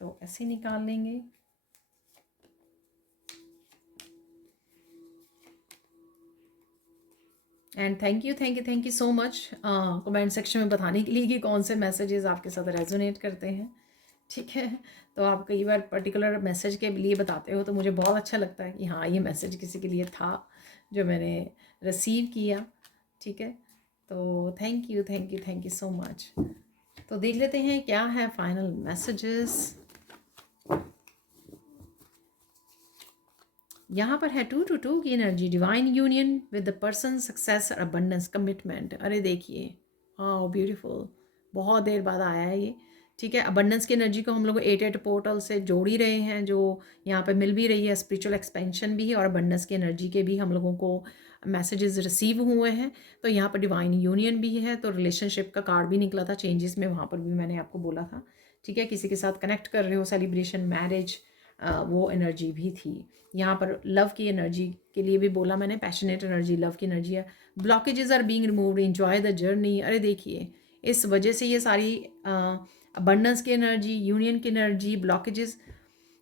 तो ऐसे निकाल लेंगे। And thank you so much comment section में बताने के लिए कि कौन से मैसेजेस आपके साथ रेजोनेट करते हैं। ठीक है, तो आप कई बार पर्टिकुलर मैसेज के लिए बताते हो, तो मुझे बहुत अच्छा लगता है कि हाँ, ये मैसेज किसी के लिए था जो मैंने रिसीव किया। ठीक है, तो थैंक यू सो मच। तो देख लेते हैं क्या है फाइनल मैसेजेस। यहाँ पर है 2 की energy, divine union with the person, success और अबंडेंस, कमिटमेंट। अरे देखिए, हाँ ब्यूटीफुल, बहुत देर बाद आया है ये। ठीक है, अबंडेंस की एनर्जी को हम लोग 8 पोर्टल से जोड़ ही रहे हैं, जो यहाँ पे मिल भी रही है। स्पिरिचुअल एक्सपेंशन भी है और अबंडेंस की एनर्जी के भी हम लोगों को मैसेजेस रिसीव हुए हैं। तो यहाँ पर डिवाइन यूनियन भी है, तो रिलेशनशिप का कार्ड भी निकला था चेंजेस में, वहाँ पर भी मैंने आपको बोला था। ठीक है, किसी के साथ कनेक्ट कर रहे हो, सेलिब्रेशन, मैरिज, वो एनर्जी भी थी। यहाँ पर लव की एनर्जी के लिए भी बोला मैंने, पैशनेट एनर्जी, लव की एनर्जी है। Blockages are being removed, enjoy the journey. अरे देखिए, इस वजह से ये सारी अबंडेंस की एनर्जी, यूनियन की एनर्जी, ब्लॉकेजेस,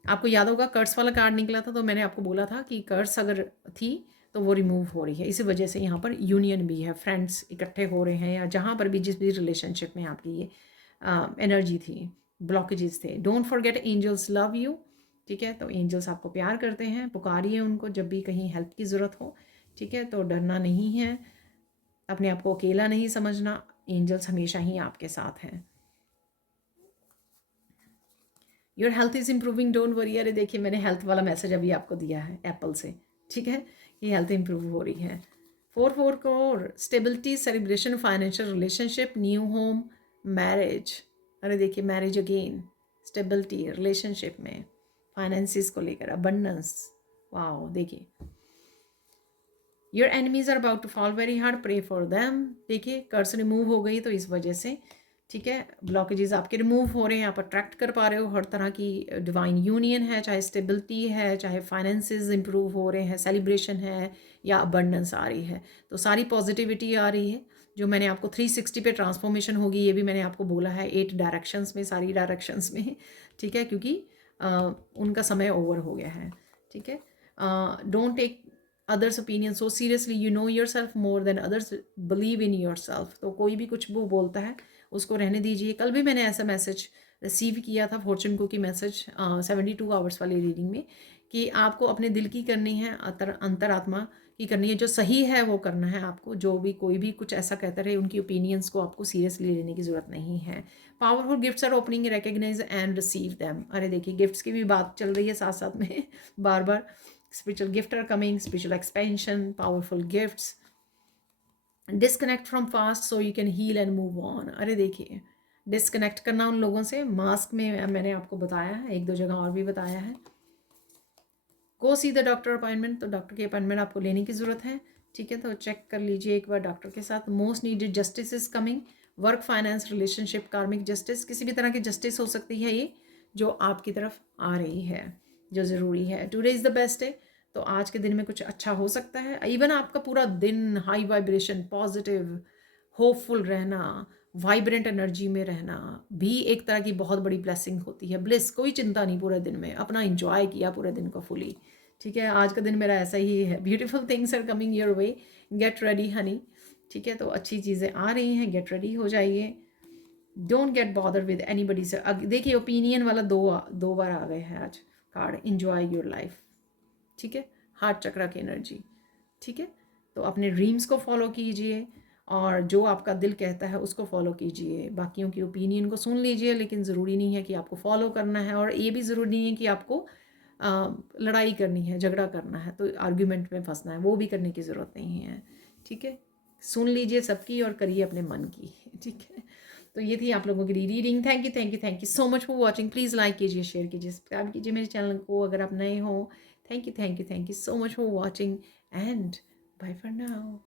आपको याद होगा कर्स वाला कार्ड निकला था, तो मैंने आपको बोला था कि कर्स अगर थी तो वो रिमूव हो रही है। इसी वजह से यहाँ पर यूनियन भी है, फ्रेंड्स इकट्ठे हो रहे हैं, या जहाँ पर भी जिस भी रिलेशनशिप में आपकी ये एनर्जी थी, ब्लॉकेजेस थे। Don't forget angels love you. ठीक है, तो एंजल्स आपको प्यार करते हैं, पुकारिए उनको जब भी कहीं हेल्प की ज़रूरत हो। ठीक है, तो डरना नहीं है, अपने आप को अकेला नहीं समझना, एंजल्स हमेशा ही आपके साथ हैं। Your health is improving, don't worry. अरे देखिए, मैंने हेल्थ वाला मैसेज अभी आपको दिया है एप्पल से, ठीक है, कि हेल्थ इम्प्रूव हो रही है। 4 crore, stability, celebration, financial relationship, new home, marriage. अरे देखिए, मैरिज अगेन, स्टेबिलिटी रिलेशनशिप में, फाइनेंसिस को लेकर, अबंडेंस। वाओ, देखिए, your enemies are about to fall very hard, pray for them. देखिए, कर्स रिमूव हो गई तो इस वजह से, ठीक है, ब्लॉकेजेस आपके रिमूव हो रहे हैं, आप अट्रैक्ट कर पा रहे हो हर तरह की डिवाइन यूनियन है, चाहे स्टेबिलिटी है, चाहे फाइनेंसेस इंप्रूव हो रहे हैं, सेलिब्रेशन है, या अबंडेंस आ रही है। तो सारी पॉजिटिविटी आ रही है। जो मैंने आपको 360 पे ट्रांसफॉर्मेशन होगी, ये भी मैंने आपको बोला है 8 डायरेक्शंस में, सारी डायरेक्शंस में, ठीक है, क्योंकि उनका समय ओवर हो गया है, ठीक है। Don't take others opinion so seriously, you know yourself more than others, believe in yourself. तो कोई भी कुछ वो बोलता है उसको रहने दीजिए। कल भी मैंने ऐसा मैसेज रिसीव किया था, फॉर्चून कुकी मैसेज 72 आवर्स वाली रीडिंग में, कि आपको अपने दिल की करनी है, अंतरात्मा की करनी है, जो सही है वो करना है आपको। जो भी कोई भी कुछ ऐसा कहता रहे, उनकी ओपिनियंस को आपको सीरियसली लेने की ज़रूरत नहीं है। Powerful gifts are opening, recognize and receive them. अरे देखिए, गिफ्ट्स की भी बात चल रही है साथ साथ में बार बार। Spiritual gift are coming, spiritual expansion, powerful gifts, disconnect from past so you can heal and move on. अरे देखिए, डिस्कनेक्ट करना उन लोगों से, मास्क में मैंने आपको बताया है, 1-2 जगह और भी बताया है। गो सी द डॉक्टर अपॉइंटमेंट, तो डॉक्टर की अपॉइंटमेंट आपको लेने की ज़रूरत है, ठीक है, तो चेक कर लीजिए एक बार डॉक्टर के साथ। Most needed justice is coming, work, finance, relationship, कार्मिक जस्टिस, किसी भी तरह की जस्टिस हो सकती है ये, जो आपकी तरफ आ रही है, जो ज़रूरी है। Today is the best day, तो आज के दिन में कुछ अच्छा हो सकता है। इवन आपका पूरा दिन हाई वाइब्रेशन, पॉजिटिव, होपफुल रहना, वाइब्रेंट एनर्जी में रहना भी एक तरह की बहुत बड़ी ब्लेसिंग होती है। ब्लिस, कोई चिंता नहीं, पूरे दिन में अपना इंजॉय किया पूरे दिन को फुली, ठीक है। आज का दिन मेरा ऐसा ही है। Beautiful things are coming your way, get ready honey, ठीक है, तो अच्छी चीज़ें आ रही हैं, गेट रेडी हो जाइए। Don't get bother with anybody से। देखिए, ओपिनियन वाला दो बार आ गए हैं आज कार्ड। इंजॉय योर लाइफ, ठीक है, हार्ट चक्रा की एनर्जी, ठीक है। तो अपने ड्रीम्स को फॉलो कीजिए, और जो आपका दिल कहता है उसको फॉलो कीजिए। बाकियों की ओपिनियन को सुन लीजिए, लेकिन ज़रूरी नहीं है कि आपको फॉलो करना है, और ये भी ज़रूरी नहीं है कि आपको लड़ाई करनी है, झगड़ा करना है, तो आर्ग्यूमेंट में फंसना है, वो भी करने की ज़रूरत नहीं है, ठीक है। सुन लीजिए सबकी और करिए अपने मन की, ठीक है। तो ये थी आप लोगों की reading. Thank you, thank you, thank you so much for watching. Please like कीजिए, शेयर कीजिए, सब्सक्राइब कीजिए मेरे चैनल को अगर आप नए हो। Thank you, thank you, thank you so much for watching, and bye for now.